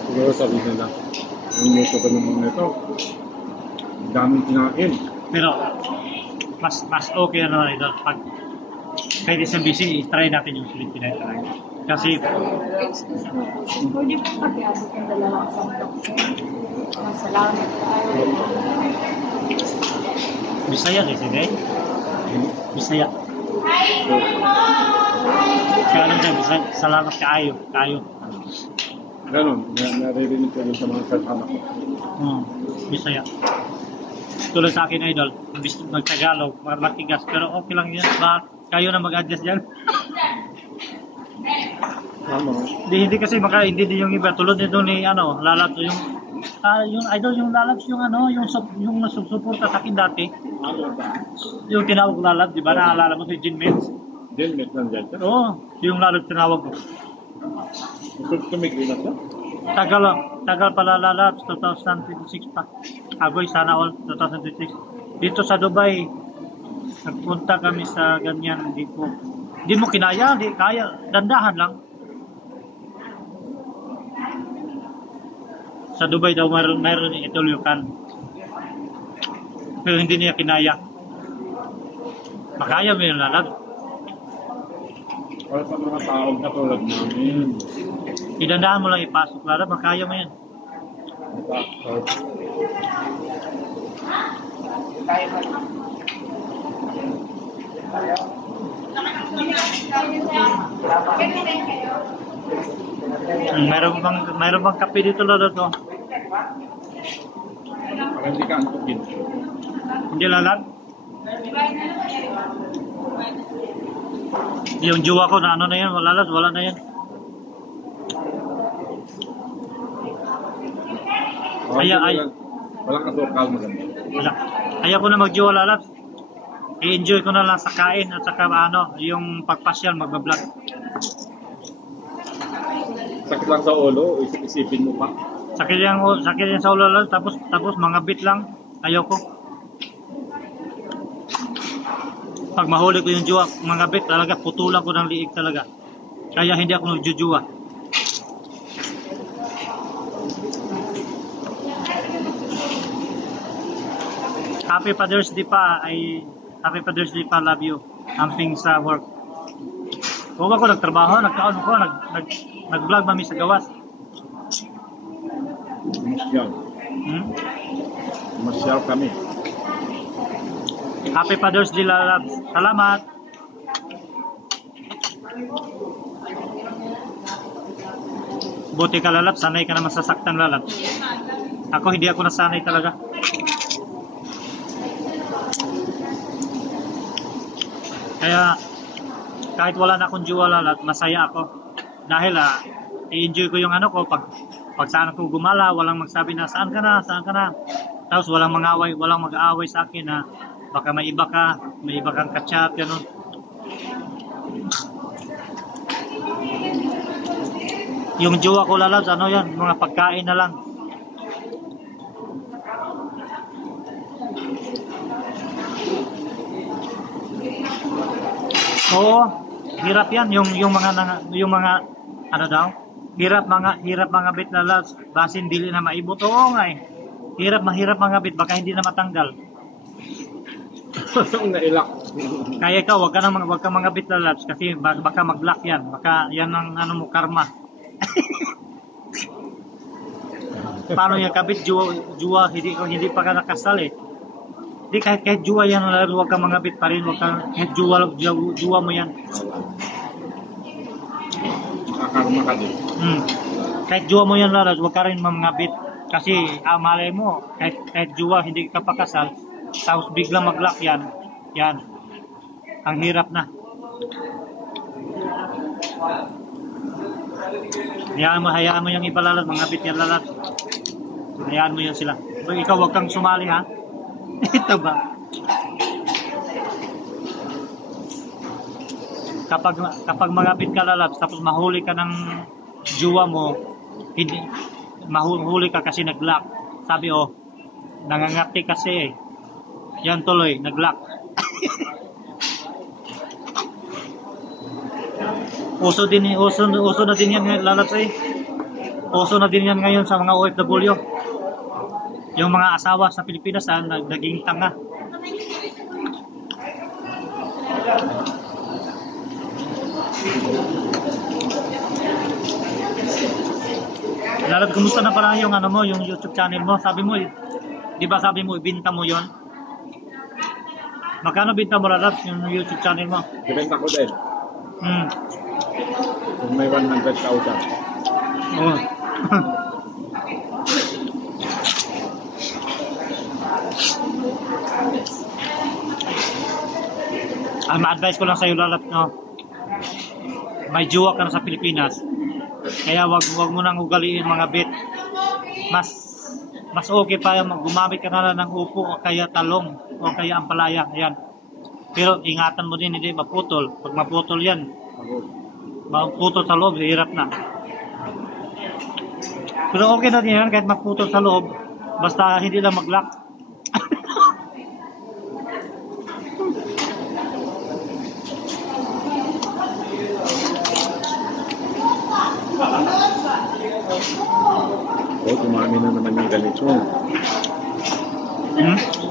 Siguro sabi nila, ang inuso ka ng mga ito. Daming kinain. Pero, mas okay na naman idol. Pag kahit isang busy, try natin yung 79 talaga. Kasi, Excuse me po, pwede po pag-iabot ng dalawang sandok. Salamat tayo. Bisaya kasi, eh? Bisaya. Kaya lang dyan, Bisaya, salamat kaayo. Ganun, naririnig ko yun sa mga kasama ko. Bisaya. Tulad sa akin, idol, mag-Tagalog, matigas, pero okay lang yan. Kayo na mag-adjust dyan. Tama. Hindi kasi hindi din yung iba. Tulad nito ni, Lalabs, yung idol, yung Lalabs, yung nasusuporta sa akin dati. Ano ba? Yung tinawag Lalabs, di ba? Naalala mo si Jin Mens? Helmet nandyan siya. Oo, yung Lalabs tinawag ko. Tumigil na siya? Tagal pala Lalabs, 2026 pa. Agoy, sana all, 2026. Dito sa Dubai, nagpunta kami sa ganyan, di mo kinaya, di kaya, dandahan lang. Sa Dubai daw mayroon itulukan. Pero hindi niya kinaya. Makaya mo yung Lalabs. Para sa mga taong katulad namin. Idandahan mo lang ipasok, Lalabs, makaya mo yan. Mayroon bang kape dito, Lolo? To? Para hindi ka antukin. Hindi lalat? Yung jowa ko na na yan, wala na yan. Walang asukal maganda. Wala. Ayaw ko na magjowa, Lalat. I-enjoy ko na lang sa kain at saka yung pagpasyal, magbablog. Sakit lang sa ulo, isip-isipin mo pa. Sakit yan sa ulo lang, tapos mga bit lang, ayaw ko. Pag mahuli ko yung jowa, mga bit talaga, putulan ko ng liig talaga. Kaya hindi ako nagjujuwa. Happy Father's Day pa, love you. Amping sa work. Kung ako nagtrabaho, nag-vlog mami sa gawas. Masyal kami. Happy Father's Day, Lalabs. Salamat. Buti ka, Lalabs. Sanay ka naman sasaktan, Lalabs. Ako, hindi ako nasanay talaga. Kaya, kahit wala na akong jowa, Lalabs, masaya ako. Dahil, i-enjoy ko yung ko, pag saan ako gumala, walang magsabi na, saan ka na? Tapos walang mag-aaway sa akin na, baka may iba kang kachat, gano'n. Yung jowa ko, Lalabs, yan, mga pagkain na lang. Oo, hirap yan, yung mga, hirap mga bit, Lalabs, basin dili na maibot. Oo nga eh, mahirap mga bit, baka hindi na matanggal. Nailak. Kaya ikaw, wag ka mga bit, Lalabs, kasi baka mag-block yan. Baka yan ang mo, karma. Paano yung kabit, juwa, hindi pa ka nakasal eh. Di kahit juwa yan, Lalabs, wag ka mga bit pa rin, kahit juwa mo yan. Nakakarma ka din. Kahit juwa mo yan, Lalabs, wag ka rin mga bit. Kasi, malay mo, kahit juwa, hindi ka pa kasal, tapos biglang mag-lock yan, ang hirap na. Hayaan mo yung iba, Lalabs, mga bit yan, Lalabs. Hayaan mo yan sila. Ikaw, wag kang sumali, ha? Ito ba? Kapag mga bit ka, Lalabs, tapos mahuli ka ng juwa mo, mahuli ka kasi nag-lock. Sabi, nangangati kasi eh. Yan tuloy, nag-lock. Uso na din yan ngayon, Lalabs eh. Uso na din yan ngayon sa mga OFW. Yung mga asawa sa Pilipinas naging tanga. Lalab, kumusta na pala yung ano mo, yung YouTube channel mo? Sabi mo, di ba sabi mo, ibinta mo yon? Magkano binta mo, Lalab, yung YouTube channel mo? Ibenta ko din. Kung may 100,000. Oh. Ma-advise ko lang sa'yo, Lalab, no? May jowa ka na sa Pilipinas. Kaya wag mo nang ugaliin mga bet. Mas okay pa yung gumamit ka na lang ng upo o kaya talong o kaya ampalaya. Ayan. Pero ingatan mo din, hindi maputol. Pag maputol yan, maputol sa loob, hirap na. Pero okay na din yan kahit maputol sa loob. Basta hindi lang mag-lock. Oh, dumami na naman yung ganito.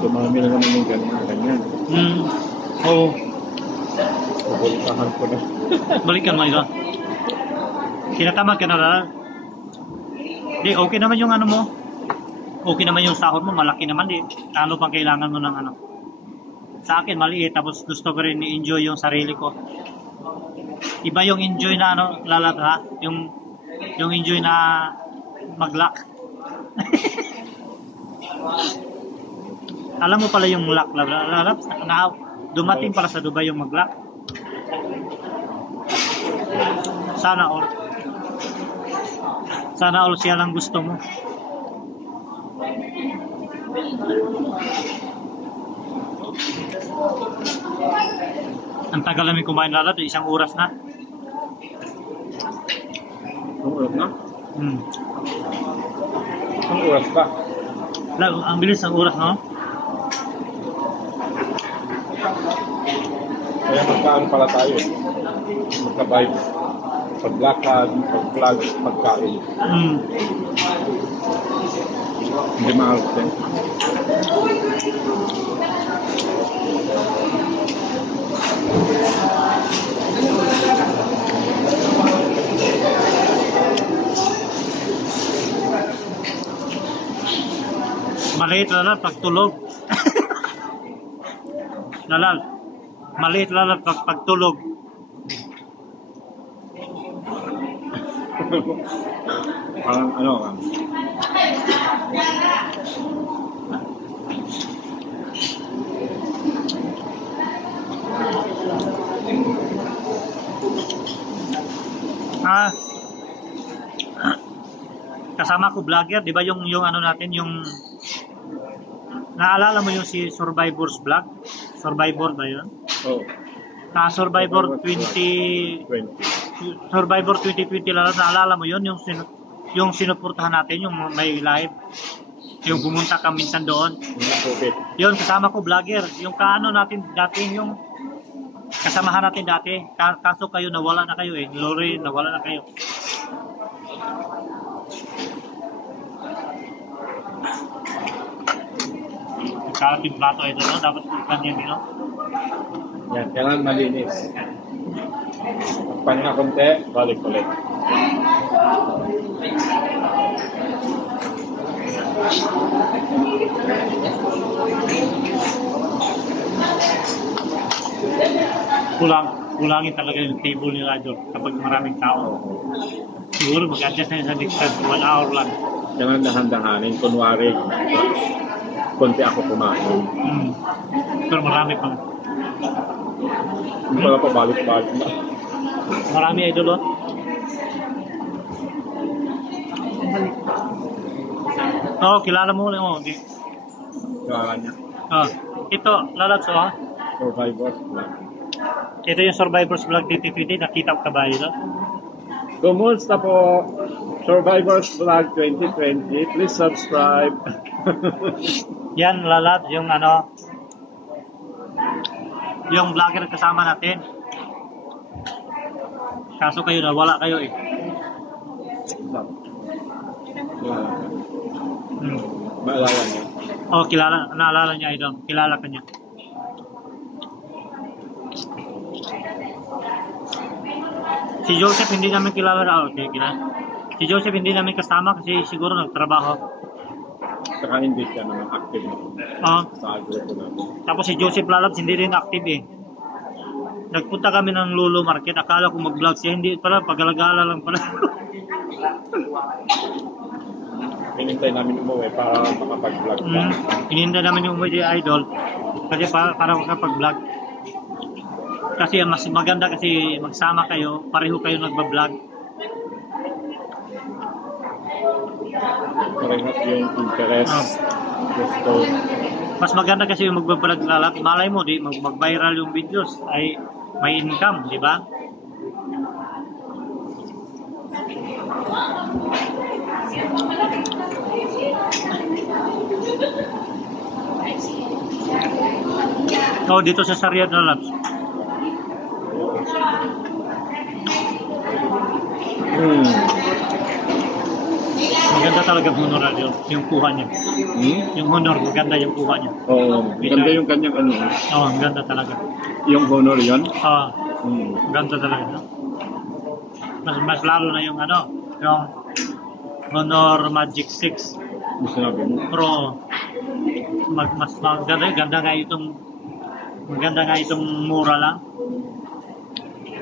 Dumami na naman yung ganyan. Oo. Balikan ko na. Balikan mo ito. Tinatamad ka na lang. Di, okay naman yung ano mo. Okay naman yung sahod mo. Malaki naman di. Ano pang kailangan mo ng ano. Sa akin, maliit. Tapos gusto ko rin i-enjoy yung sarili ko. Iba yung enjoy na ano, Lalab ha? Yung enjoy na mag-lock. Alam mo pala yung lock, Lalab? Dumating pala sa Dubai yung mag-lock. Sana all siya lang gusto mo. Ang tagal namin kumain, Lalab, 1 oras na. Ang oras na? Ang oras pa? Ang bilis ng oras, no? Kaya magkaan pala tayo. Magka-vibe. Pag-lakad, pag-vlog, pagkain. Hindi maalas din. Maliit, Lalab, pagtulog. Lalab, maliit, Lalab, pagtulog. Parang ano ka? Kasama ko vlogger, di ba yung ano natin, yung naalala mo yung si Survivor's Vlog? Survivor ba yun? Oh. Survivor 2020, naalala mo yun? Yung sinuportahan natin, yung may live. Yung pumunta ka minsan doon. Yun, kasama ko vlogger. Yung kaano natin dati, yung kasamahan natin dati. Kaso kayo, nawala na kayo eh. Lori, nawala na kayo. Kalapit plato ito, no? Dapat ganyan, no? Yan, kailangan malinis. Pagpahinga konti, balik ulit. Kulangin talaga yung table nila doon kapag maraming tao. Siguro mag-adjust na yun sa next time, 1 hour lang. Kailangan dahan-dahanin, kunwari, konti ako kumain. Pero marami pang. Hindi pala pabalik-balik na. Marami idol, oh. Oo, kilala mo ulit, oh. Okay. Kilala niya. Ito, Lalabs, oh. Survivors Vlog. Ito yung Survivors Vlog DTVD, nakita ko kabayo, no? Kumusta po? Survivors Vlog 2020. Please subscribe. Yan, Lalabs, yung ano, yung vlogger na kasama natin. Kaso kayo na, wala kayo eh. Maalala niya. Oh, naalala niya ito. Kilala ka niya. Si Joseph hindi namin kilala na. Okay, kilala. Si Joseph hindi namin kasama kasi siguro nagtrabaho. Saka hindi siya naman active sa grupo natin. Tapos si Joseph Lalabs hindi rin active eh. Nagpunta kami ng Lolo Market. Akala ko mag-vlog siya. Hindi pala. Pag-alagala lang pala. Hinintay namin umuwi para makapag-vlog pa. Hinintay namin yung umuwi idol. Kasi para makapag-vlog. Kasi mas maganda kasi magsama kayo. Pareho kayo nagba-vlog. Parehas yung interest. Gusto. Mas maganda kasi yung magbablog lalap. Malay mo, di mag-viral yung videos ay may income, di ba? Oh, dito sa Sariad Lalabs. Maganda talaga honor yung kuha niya. Yung honor, maganda yung kuha niya. Oo, maganda yung kanyang ano. Oo, ang ganda talaga. Yung honor yun? Oo, ganda talaga. No? Mas lalo na yung ano, yung Honor Magic 6 Pro. Mas maganda nga itong mura lang.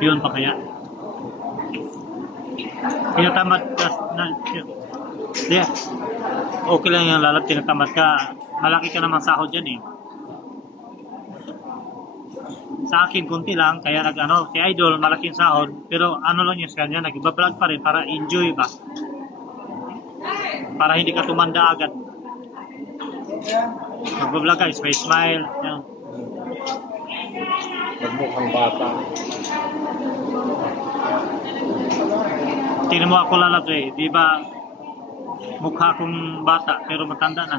Yun pa kaya. Tinatamad ka na. Yeah. Okay lang yung lalap, tinatamad ka. Malaki ka naman sahod dyan eh. Sa akin, kunti lang. Kaya si Idol, malaking sahod. Pero ano lang yung sa kanya, nag-vlog pa rin para enjoy ba? Para hindi ka tumanda agad. Mag-vlog ka, smile. Yan. Magmukhang bata. Tingnan mo ako lalap eh. Di ba mukha akong bata pero matanda na.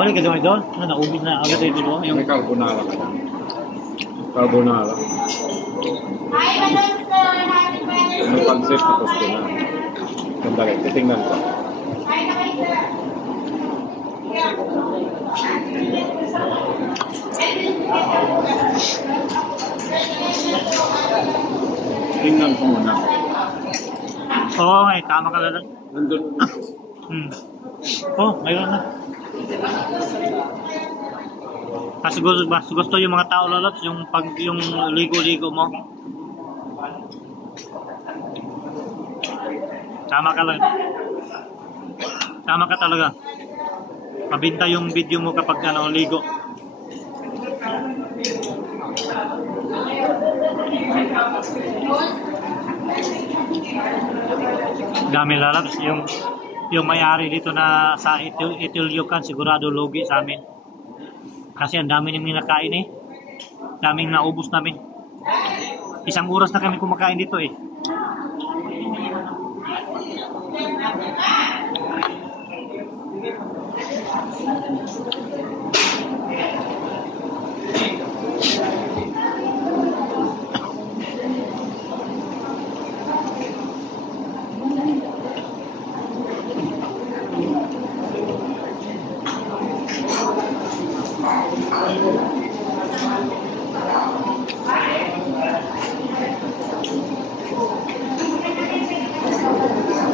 Ano ka doon doon? Naubig na agad ito doon. May carbonara ka lang. Carbonara. May pancit na gusto na. Sandali, titingnan ko. Tingnan ko muna. Oo, tama ka lang. Nandun. Oh, mayroon na. Kasi gusto yung mga tao lalabs, yung ligo-ligo mo. Tama ka lang. Tama ka talaga. Mabinta yung video mo kapag ligo. Dami lalabs yung may-ari dito na sa Itilyukan sigurado logi sa amin. Kasi ang dami namin nakain eh. Daming naubos namin. 1 oras na kami kumakain dito eh.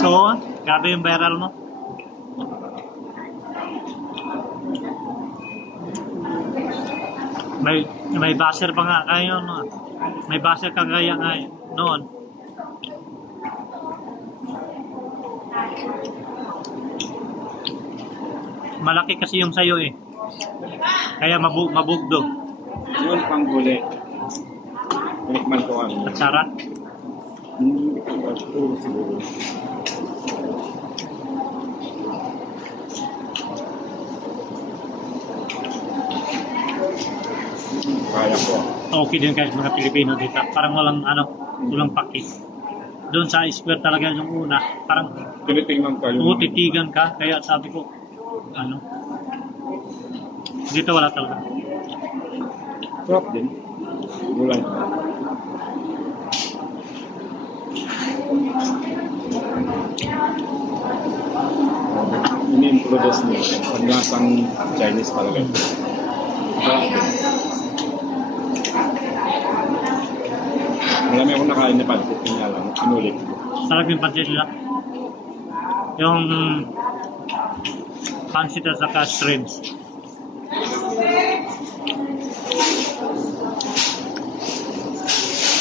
So, grabe yung viral mo. May baser pa nga kayo, no? May baser ka kaya nga noon. Malaki kasi yung sayo eh. Kaya mabugdog. Yun pang huli. Tinikman ko ano. At sarat. Siguro. Kaya ko. Okay din guys mga Pilipino dito. Parang walang pakis. Doon sa square talaga yung una. Parang Tinitingnan ka yung... titigan ka. Kaya sabi ko, dito wala talaga. Sarap din. Gulay. ini-introduce niya. Paglasang Chinese talaga. Marami akong nakain na pancit, niya lang, inulit. Sarap yung pancit nila. Yung pancit at saka shrimps.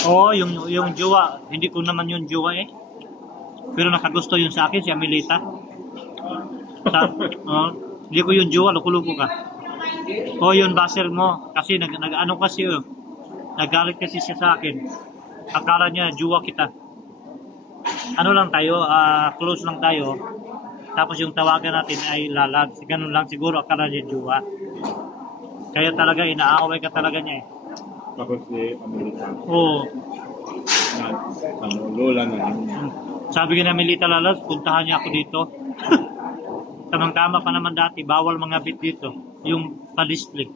Oo, yung jowa. Hindi ko naman yung jowa eh. Pero nakagusto yun sa akin, si Amelita. Hindi ko yung jowa, loko-loko ka. O yun, baser mo. Kasi nag-ano kasi yun. Nagalit kasi siya sa akin. Akala niya, jowa kita. Ano lang tayo, close lang tayo. Tapos yung tawagan natin ay lalag. Ganun lang siguro, akala niya jowa. Kaya talaga, inaaway ka talaga niya eh. Tapos si Amelita. Oo. Lola na. Sabi ko na Melita Lalas, puntahan niya ako dito. Tamang-tama pa naman dati, bawal mga bit dito. Yung pa-display.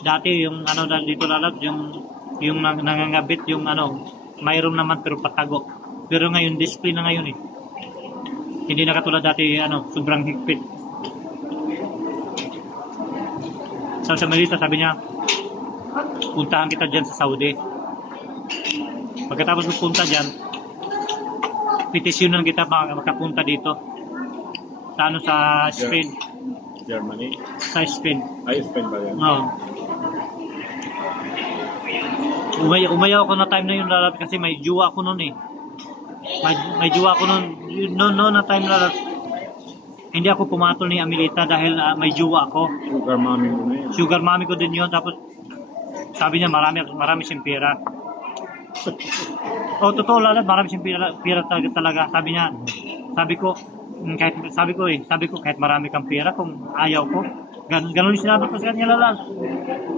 Dati yung ano dito Lalas, yung nangangabit, yung ano, mayroon naman pero patago. Pero ngayon, display na ngayon eh. Hindi na katulad dati, ano, sobrang higpit. Sa Melita, sabi niya, puntahan kita dyan sa Saudi. Pagkatapos magpunta dyan, petisyonan kita makapunta dito. Sa ano, sa Spain. Germany? Sa Spain. Ay, Spain ba yan? Oo. Umayaw ako na time na yun Lalat kasi may jowa ako nun eh. May jowa ako nun. No na time Lalat. Hindi ako pumatol ni Amelita dahil may jowa ako. Sugar mommy mo na yun. Sugar mommy ko din yun. Tapos sabi niya marami siyang pera. Oh, totoo Lalat, marami siyang pera talaga. Sabi ko kahit marami kang pera kung ayaw ko. Ganun yung sinabi ko sa kanya Lalat.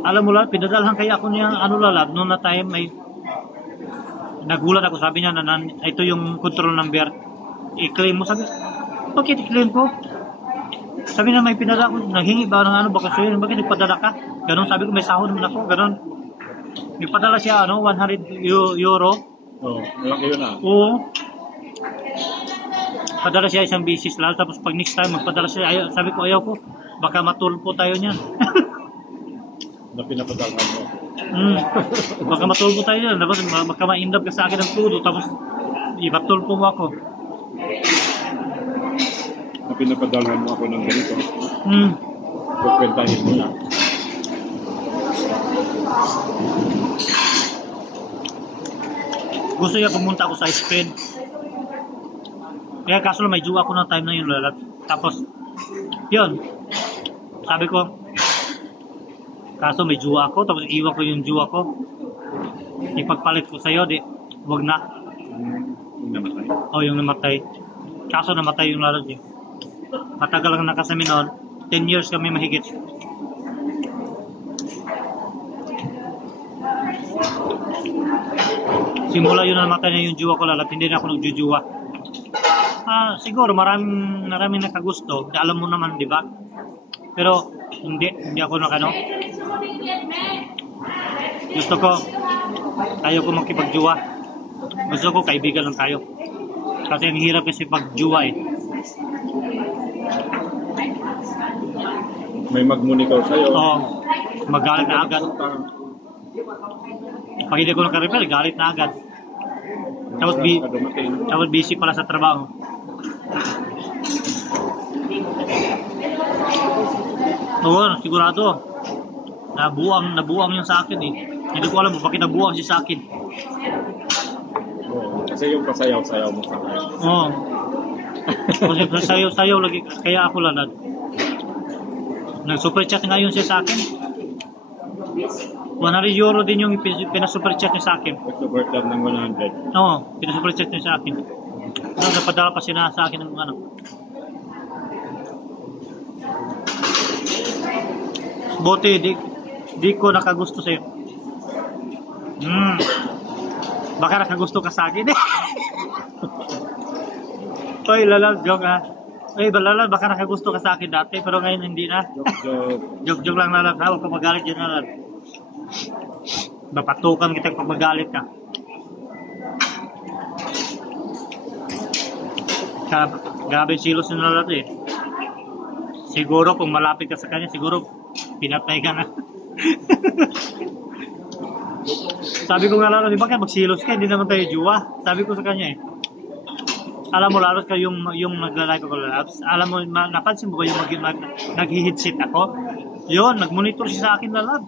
Alam mo Lalat, pinadalhan kaya ako niya Lalat, noon na time may nagulat ako, sabi niya na ito yung control number. I-claim mo, sabi, bakit i-claim ko? Sabi na may pinadala ko, naghingi ba ng ano ba kasi yun, bakit nagpadala ka? Ganun, sabi ko may sahod naman ako, ganun. Nagpadala siya 100 euro. Oo, malaki yun ah. Oo. Padala siya isang bisis lang, tapos pag next time magpadala siya, sabi ko ayaw ko, baka matulpo tayo niyan. Na pinapadalhan mo. Baka matulpo tayo niyan, tapos baka ma-indab ka sa akin ng tudo, tapos ipatulpo mo ako. Na pinapadalhan mo ako ng ganito. Pagkwentahin mo na. Gusto niya pumunta ako sa Spain. Kaya kaso may jowa ko ng time na yun Lalat. Tapos, yun. Sabi ko, kaso may jowa ako, tapos iwan ko yung jowa ko. Ipagpalit ko sa'yo, wag na. Yung namatay. Yung namatay. Kaso namatay yung Lalat yun. Matagal lang nakasami noon. 10 years kami mahigit. Simula yun namatay na yung jowa ko Lalat. Hindi na ako nagjujuwa. Siguro maraming nakagusto. Alam mo naman, di ba? Pero hindi ako nakano. Gusto ko tayo ko makipagjuwa. Gusto ko kaibigan lang tayo. Kasi ang hirap kasi pagjuwa eh. May magmunikaw sa'yo. Oo. Magalit na agad. Pag hindi ko nakarepel, galit na agad. Tapos busy pala sa trabaho. Oo, sigurado. Nabuang yung sa akin eh. Hindi ko alam bakit nabuang siya sa akin. Kasi yung pasayaw-sayaw mo sa akin. Oo. Kasi sayaw lagi. Kaya ako Lalat. Nag-super chat ngayon siya sa akin. 100 euro din yung pinasuper chat niya sa akin. Super chat ng 100. Oo, pinasuper chat niya sa akin. Napadala pa siya sa akin ng ano. Bote, di ko nakagusto sa'yo. Baka nakagusto ka sa akin. Oy, Lalat, joke ha. Oy, Lalat, baka nakagusto ka sa akin dati, pero ngayon hindi na. Joke lang Lalat, ha? Huwag ka magalit dyan Lalat. Napatukan kita pag magalit ka. Grabe silos yung lalaki eh. Siguro kung malapit ka sa kanya, siguro pinatay ka na. Sabi ko nga lalaki, bakit magsilos ka? Hindi naman tayo juwa. Sabi ko sa kanya eh. Alam mo, lalo ka yung naglalay ko labs. Alam mo, napansin mo ba yung nag-headset ako? Yun, nag-monitor siya sa akin lalab.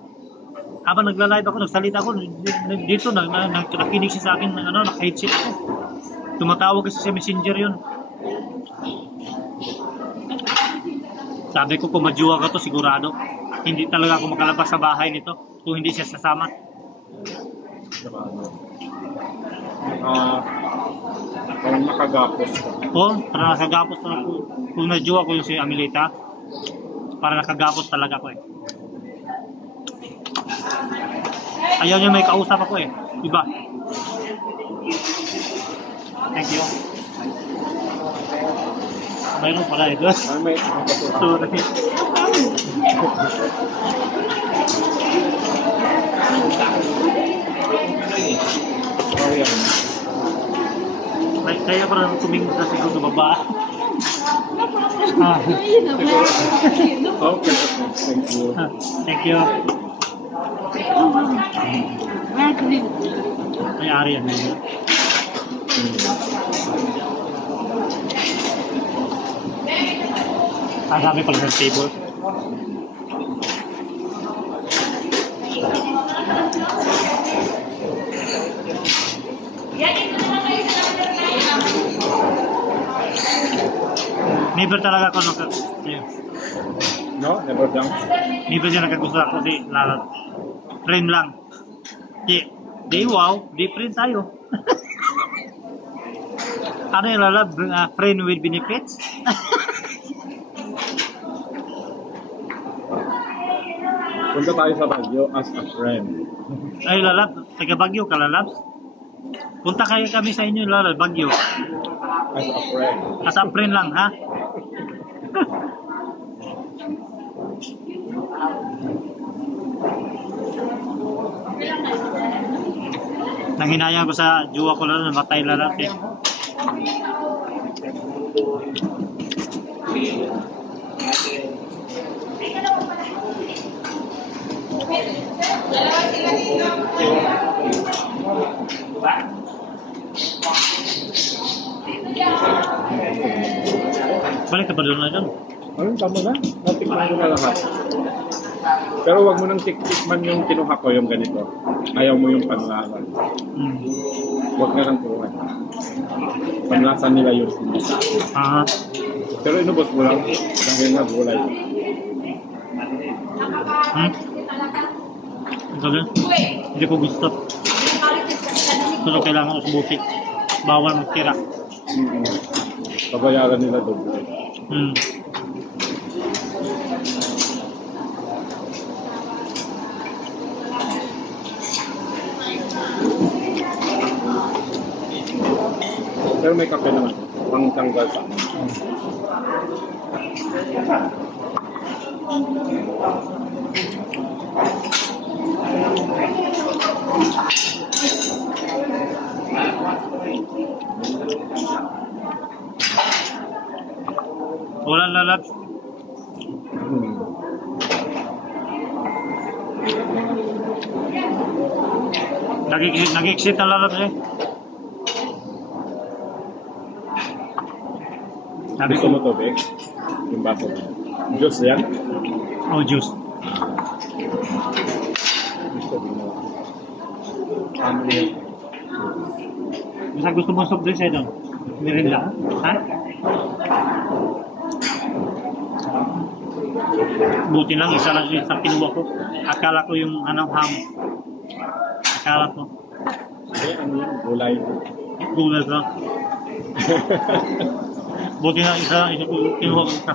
Habang nagla-live ako, nagsalita ako, dito, nakinig siya sa akin, naka-headset ako. Tumatawag kasi sa messenger yun. Sabi ko, kung majuwa ka to, sigurado. Hindi talaga ako makalabas sa bahay nito kung hindi siya sasama. Parang nakagapos ka. Oo, parang nakagapos na ako. Kung najuwa ko yung si Amelita, parang nakagapos talaga ko eh. Ayaw niya may kausap ako eh. Diba? Thank you. Mayroon pala ito. May Sorry. Kaya ko rin tumingin sa siguro sa baba. Okay, thank you. Thank you. May ari yan. Ang dami pala ng table. Never talaga ako No, never done. never siya nakagusto ako si Lalat. Friend lang. Di wow, di friend tayo. Ano yung Lalat? Friend with benefits? Punta tayo sa Baguio as a friend. Ay Lalat, taga Baguio ka Lalabs? Punta kayo kami sa inyo Lalat, Baguio. As a friend. As a friend lang, ha? Nanghinayang ko sa jowa ko lang na matay lalaki. Balik ka ba doon na doon? Anong tama na? Natikman ko na lahat. Pero wag mo nang tikman yung kinuha ko, yung ganito. Ayaw mo yung panlasan. Wag na lang kuha. Panlasan nila yun. Pero inubos mo lang dahil na gulay. Hindi ko gusto. Pero kailangan usbusin. Bawal magtira. Pabayaran nila doon. Pero may kape naman. Pang tanggal sa Wala lalab. Nag-exit na lalab eh. Gusto mo tubig? Yung baso. Juice yan? Oh, juice. Gusto mo. Ano yan? Basta gusto mo soft drinks doon? Mirinda? Ha? Buti lang, isa lang yung kinuha ko. Akala ko yung ham. Akala ko. Eh, ano yan? Gulay. Gulay lang. Buti na isa ko kinuha ko isa.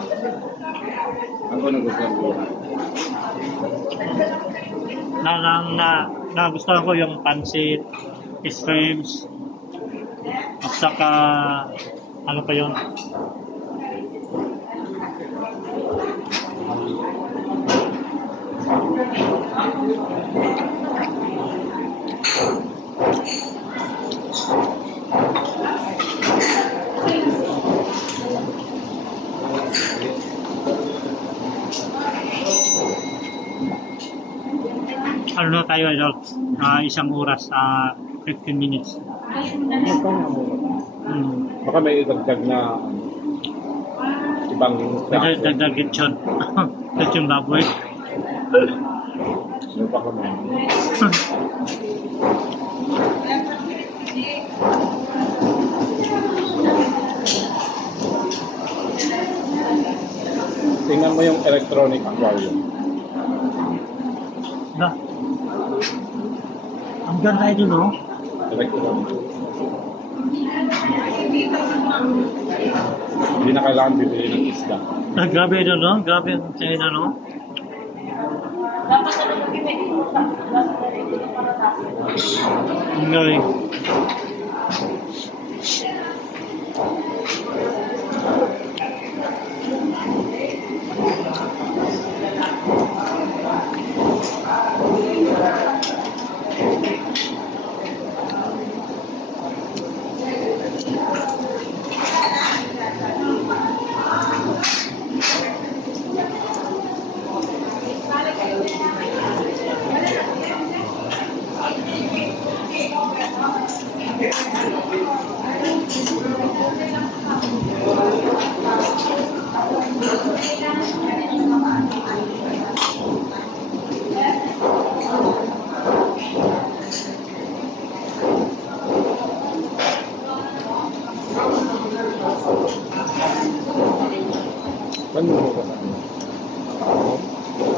Ako nagustuhan ko yan. Nagustuhan ko yung pansit, shrimps, at saka ano pa yun? ano na tayo, idol? 1 oras, 15 minutes. Baka may idagdag na ibang Dagdag lechon. Lechon baboy. Ano pa kami? Tingnan mo yung electronic aquarium. Na. Ang ganda ito, no? Electronic. Hindi na kailangan bibili ng isda. Grabe ito, no? Grabe ang China, no? Ang galing. Ano mo ba?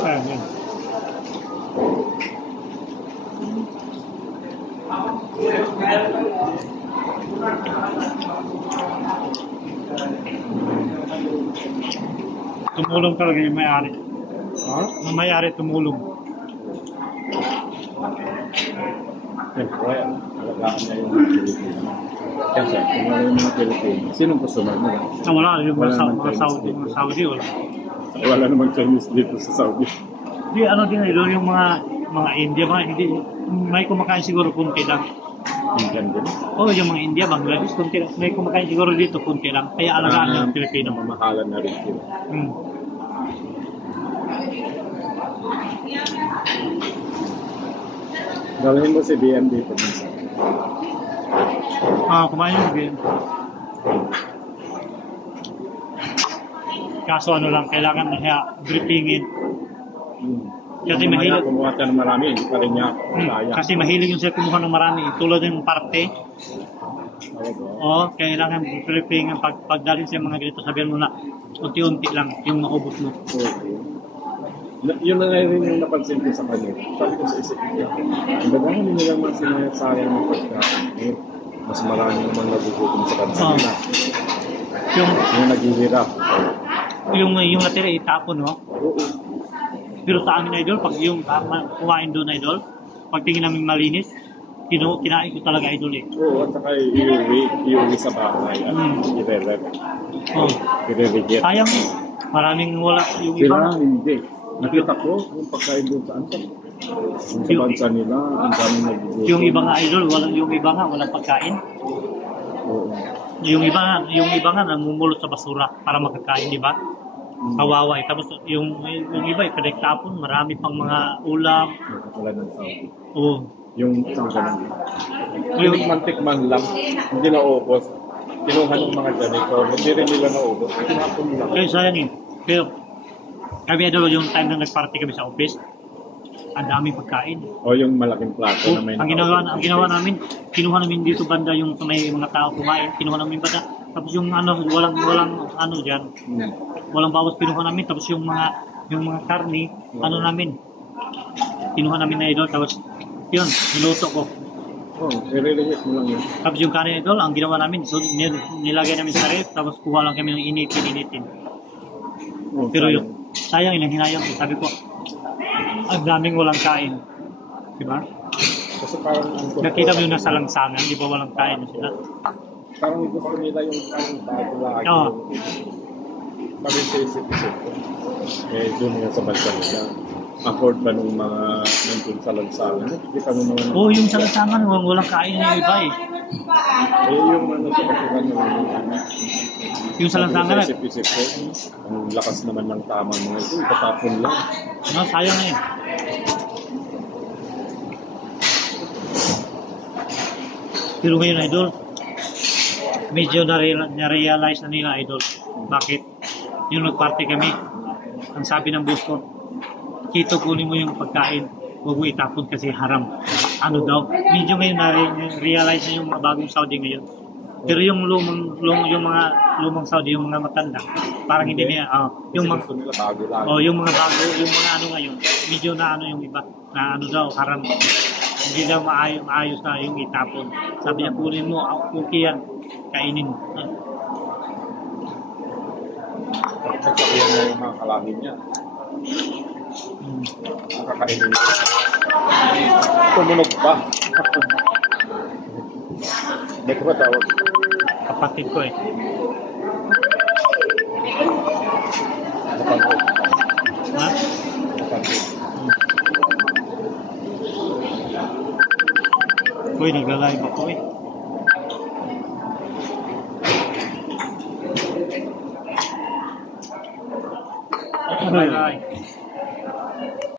Ayan. Tumulong talaga yung may-ari. Ha? Yung may-ari tumulong. Siyempre, alagaan niya yung mga Pilipino. Kasi kung wala yung mga Pilipino, sinong customer mo lang? Wala, yung Wala mga naman Saudi, Chinese mga Saudi, wala. Wala namang Chinese dito sa Saudi. Di, ano din, idol, yung mga India, hindi, may kumakain siguro kunti lang. Indian din. Yung mga India, Bangladesh, kunti lang. May kumakain siguro dito, kunti lang. Kaya alagaan yung Pilipino. Mamahalan na rin sila. Dalhin mo si BM dito minsan. Kumain yung game. Kaso ano lang, kailangan na briefingin. Kasi mahilig. Kumuha ka ng marami, hindi pa rin niya kaya. Kasi mahilig yung sila kumuha ng marami. Tulad yung parte. Kailangan briefing. Pagdalhin sa mga ganito, sabihin mo na unti-unti lang yung maubos mo. Yun na rin yung napansin ko sa kanya. Sabi ko sa isip niya, ang daghan hindi nilang mga sinayasayang ng pagkain. Mas marami naman nagugutom sa kansa nila. Yung naghihirap. Yung natira itapon, no? Oo. Pero sa amin, idol, pag yung kumain doon, idol, pag tingin namin malinis, kinain ko talaga, idol, eh. Oo, at saka iuwi sa bahay at i-re-rep. I-re-regate. Sayang, maraming wala yung Sila iba. hindi. Nakita ko yung pagkain doon sa ansa. Yung sa bansa nila, ang daming nagugutom. Yung iba nga, idol, yung iba nga, walang pagkain. Oo. Yung iba nga, namumulot sa basura para makakain, di ba? Kawawa eh. Tapos yung iba, pinagtapon, marami pang mga ulam. Wala ng Saudi. Oo. Yung isang ganun. Yung mantikman lang, hindi naubos. Kinuha ng mga janitor, hindi rin nila naubos. Tinapon nila. Kaya sayang eh. Pero kami idol, yung time na nag-party kami sa office, ang daming pagkain. O yung malaking plato na may Ang ginawa namin, kinuha namin dito banda yung sa may mga tao kumain, kinuha namin banda. Tapos yung walang ano diyan. Walang bawas kinuha namin, tapos yung mga karne, namin. Kinuha namin na idol, tapos yun, niluto ko. I-relate mo lang yun. Tapos yung karne idol, ang ginawa namin, so nilagay namin sa ref, tapos kuha lang kami ng initin. Pero yung sayang, hinayang ko, sabi ko, ang daming walang kain. Diba? Kasi parang Nakita mo yung nasa langsangan, di ba walang kain na sila? parang gusto nila yung bago lagi. Oo. Sabi sa isip-isip ko. Doon nga sa bansa nila. Afford ba nung mga nandun sa lansangan? Hindi kami naman. Yung sa langsangan, walang kain yung iba eh. Yung sa kasukan naman. Yung sa lansangan na, Isip-isip ko. Ang lakas naman ng tama mga ito. Itatapon lang. sayang na eh. Pero ngayon, idol, medyo na-realize na nila, idol. Bakit? Yung nag-party kami, ang sabi ng boss ko, Kito, kunin mo yung pagkain, huwag mo itapon kasi haram. Ano daw? Medyo ngayon na-realize na yung mga bagong Saudi ngayon. Pero yung yung mga lumang Saudi, yung mga matanda, parang hindi niya, yung mga yung mga bago, yung mga ano ngayon, medyo na ano yung iba, na ano daw, haram. Hindi daw maayos na yung itapon. Sabi niya, kunin mo, okay yan, kainin mo. Nagsabihan na yung mga kalahin niya. Nakakainin niya. Tumunog pa. Hindi ko ba tawag? Kapatid ko eh. Kapatid. Ha? Kapatid. Uy, nagla-live ako eh. Bye-bye.